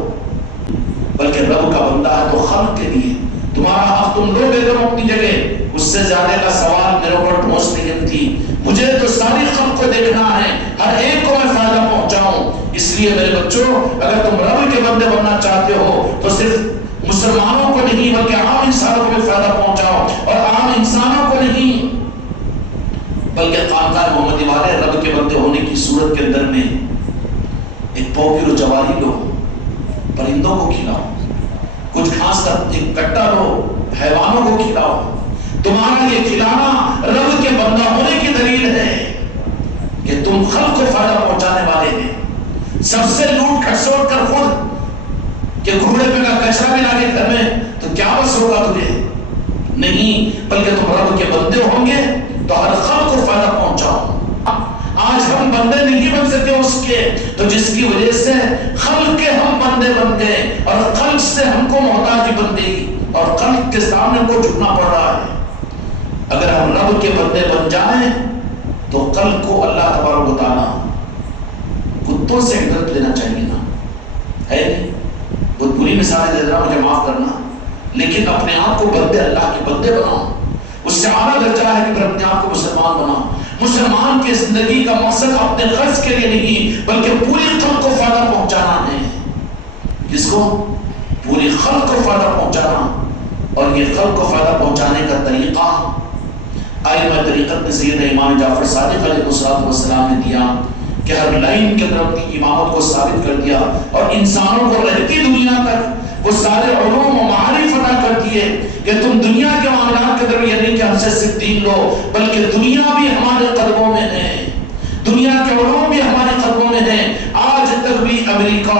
بلکہ رب کا بندہ ہے تو خلق کے لیے تمہارا حق تم لو گے تم اپنی جگہ، اس سے زیادہ کا سوال میرے اوپر ٹھوس نہیں تھی۔ مجھے تو ساری خلق کو دیکھنا ہے، ہر ایک کو میں فائدہ پہنچاؤں۔ اس لیے میرے بچوں، اگر تم رب کے بندے بننا چاہتے ہو تو صرف مسلمانوں کو نہیں بلکہ عام انسانوں کو بھی فائدہ پہنچاؤ، اور عام انسانوں کو نہیں بلکہ خاندان محمدی والے رب کے بندے ہونے کی صورت کے اندر میں ایک پوکی لو، جواری لو، پرندوں کو کھلاؤ، کچھ گھاس کا ایک کٹا لو، حیوانوں کو کھلاؤ۔ تمہارا یہ کھلانا رب کے بندہ ہونے کی دلیل ہے کہ تم خلق کو فائدہ پہنچانے والے ہیں۔ سب سے لوٹ کھسوٹ کر خود کہ گھوڑے پہ کا کچرا بھی لاگے گھر میں تو کیا بس ہوگا تجھے؟ نہیں، بلکہ تم رب کے بندے ہوں گے تو ہر خلق کو فائدہ پہنچاؤ۔ آج ہم بندے نہیں بن سکتے اس کے، تو جس کی وجہ سے خلق کے ہم بندے بن گئے، اور خلق سے ہم کو محتاجی بن گئی، اور خلق کے سامنے کو جھکنا پڑ رہا ہے۔ اگر ہم رب کے بندے بن جائیں تو خلق کو اللہ تبارک و تعالیٰ کتوں سے عبرت لینا چاہیے نا، ہے نہیں؟ بہت بری مثالیں دے رہا ہوں، مجھے معاف کرنا، لیکن اپنے آپ کو بندے اللہ کے بندے بناؤ۔ اس سے اعلیٰ درجہ ہے کہ پھر اپنے آپ کو مسلمان بناؤ۔ مسلمان کی زندگی کا مقصد اپنے غرض کے لیے نہیں بلکہ پوری خلق کو فائدہ پہنچانا ہے۔ کس کو؟ پوری خلق کو فائدہ پہنچانا۔ اور یہ خلق کو فائدہ پہنچانے کا طریقہ ائمہ طریقت میں سیدنا امام جعفر صادق علیہ السلام نے دیا کہ ہر لائن کے اندر اپنی امامت کو ثابت کر دیا، اور انسانوں کو رہتی دنیا تک وہ سارے علوم و معارف ادا کر دیے کہ تم دنیا کے معاملات کے اندر یہ نہیں کہ ہم سے صرف دین لو، بلکہ دنیا بھی ہمارے قدموں میں ہے، دنیا کے علوم بھی ہمارے قدموں میں ہیں۔ آج تک بھی امریکہ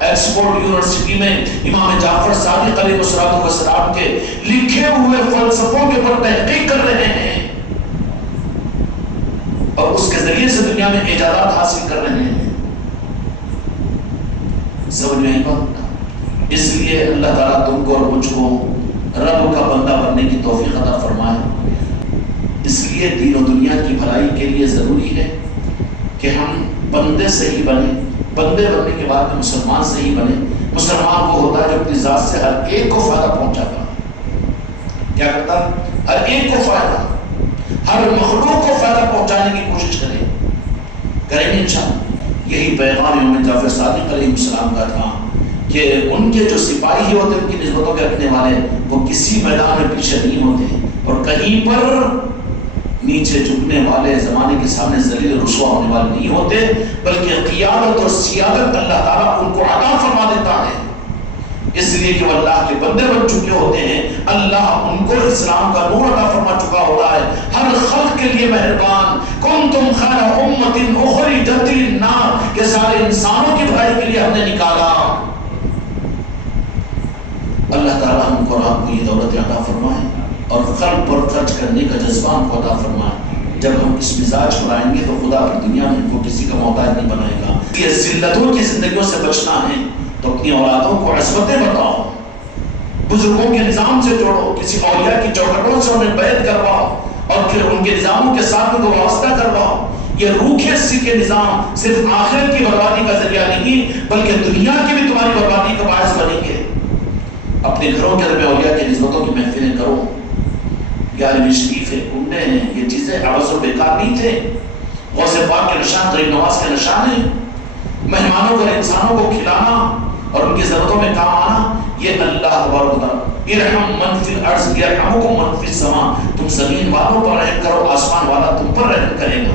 ایکسفورڈ یونیورسٹی میں امام جعفر صادق علیہ السلام کے لکھے ہوئے فلسفوں کے اوپر تحقیق کر رہے ہیں، اور اس کے ذریعے سے دنیا میں ایجادات حاصل کر رہے ہیں۔ سمجھ میں آئی بات؟ اس لیے اللہ تعالیٰ تم کو اور مجھ کو رب کا بندہ بننے کی توفیق عطا فرمائے۔ اس لیے دین و دنیا کی بھلائی کے لیے ضروری ہے کہ ہم بندے سے ہی بنے، بندے بننے کے بعد میں مسلمان سے ہی بنے۔ مسلمان وہ ہوتا ہے جو اپنی ذات سے ہر ایک کو فائدہ پہنچاتا ہے۔ کیا کرتا ہے؟ ہر ایک کو فائدہ، ہر مخلوق کو فائدہ پہنچانے کی کوشش کریں گے انشاءاللہ۔ یہی پیغام امام جعفر صادق علیہ السلام کا تھا کہ ان کے جو سپاہی ہوتے ہیں، ان کی نسبتوں کے رکھنے والے، وہ کسی میدان میں پیچھے نہیں ہوتے اور کہیں پر نیچے جھکنے والے، زمانے کے سامنے ذلیل رسوا ہونے والے نہیں ہوتے، بلکہ قیادت اور سیادت اللہ تعالیٰ ان کو عطا فرما دیتا ہے، اس لیے کہ وہ اللہ کے بندے بن چکے ہوتے ہیں۔ اللہ ان کو اسلام کا نور عطا فرما چکا ہوتا ہے، ہر خلق کے لیے مہربان۔ کنتم خیر امۃ اخرجت للناس، کہ سارے انسانوں کی بھلائی کے لیے ہم نے نکالا۔ اللہ تعالیٰ ہم کو اور آپ کو یہ دولت عطا فرمائے اور خلق پر خرچ کرنے کا جذبہ ہم کو عطا فرمائے۔ جب ہم اس مزاج پر آئیں گے تو خدا کی دنیا میں ان کو کسی کا محتاج نہیں بنائے گا۔ یہ ذلتوں کی زندگیوں سے بچنا ہے تو اپنی اولادوں کو عصمتیں بتاؤ، بزرگوں کے نظام سے جوڑو، کسی اولیاء کی چوکھٹوں سے انہیں بیعت کرواؤ اور پھر ان کے نظاموں کے ساتھ ان کو وابستہ کرواؤ۔ یہ روکھے سکے نظام صرف آخرت کی بربادی کا ذریعہ نہیں بلکہ دنیا کی بھی تمہاری بربادی کا باعث بنیں گے۔ اپنے گھروں کے اندر اولیاء کی نسبتوں کی محفلیں کرو، 11ویں شریف ہے، گھومنے ہیں، یہ چیزیں عوض و بیکار نہیں تھے۔ غوث پاک کے نشان، غریب نواز کے نشان ہیں۔ مہمانوں کو، انسانوں کو کھلانا اور ان کی ضرورتوں میں کام آنا، یہ اللہ تبارک و تعالیٰ، ارحم من فی الارض یرحمکم من فی السماء، تم زمین والوں پر رحم کرو، آسمان والا تم پر رحم کرے گا،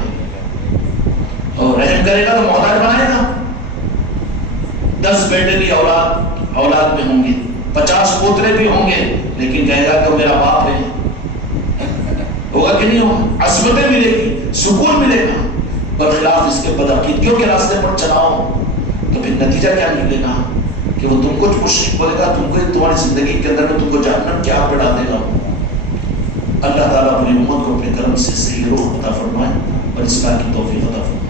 اور رحم کرے گا تو محتاج بنائے گا۔ 10 بیٹے بھی اولاد میں ہوں گے، 50 پوترے بھی ہوں گے، لیکن کہے گا کہ وہ میرا باپ ہے، ہوگا کہ نہیں ہوگا؟ عصمتیں ملے گی، سکون ملے گا۔ برخلاف اس کے بدعقیدگیوں کے راستے پر چلاؤ تو پھر نتیجہ کیا نکلے گا کہ وہ تم کو مشرک بولے گا، تم کو تمہاری زندگی کے اندر میں تم کو جہنم کے آگ پہ ڈال دے گا۔ اللہ تعالیٰ اپنی امت کو اپنے کرم سے صحیح روح عطا فرمائے اور اصلاح کی توفیق عطا فرمائے۔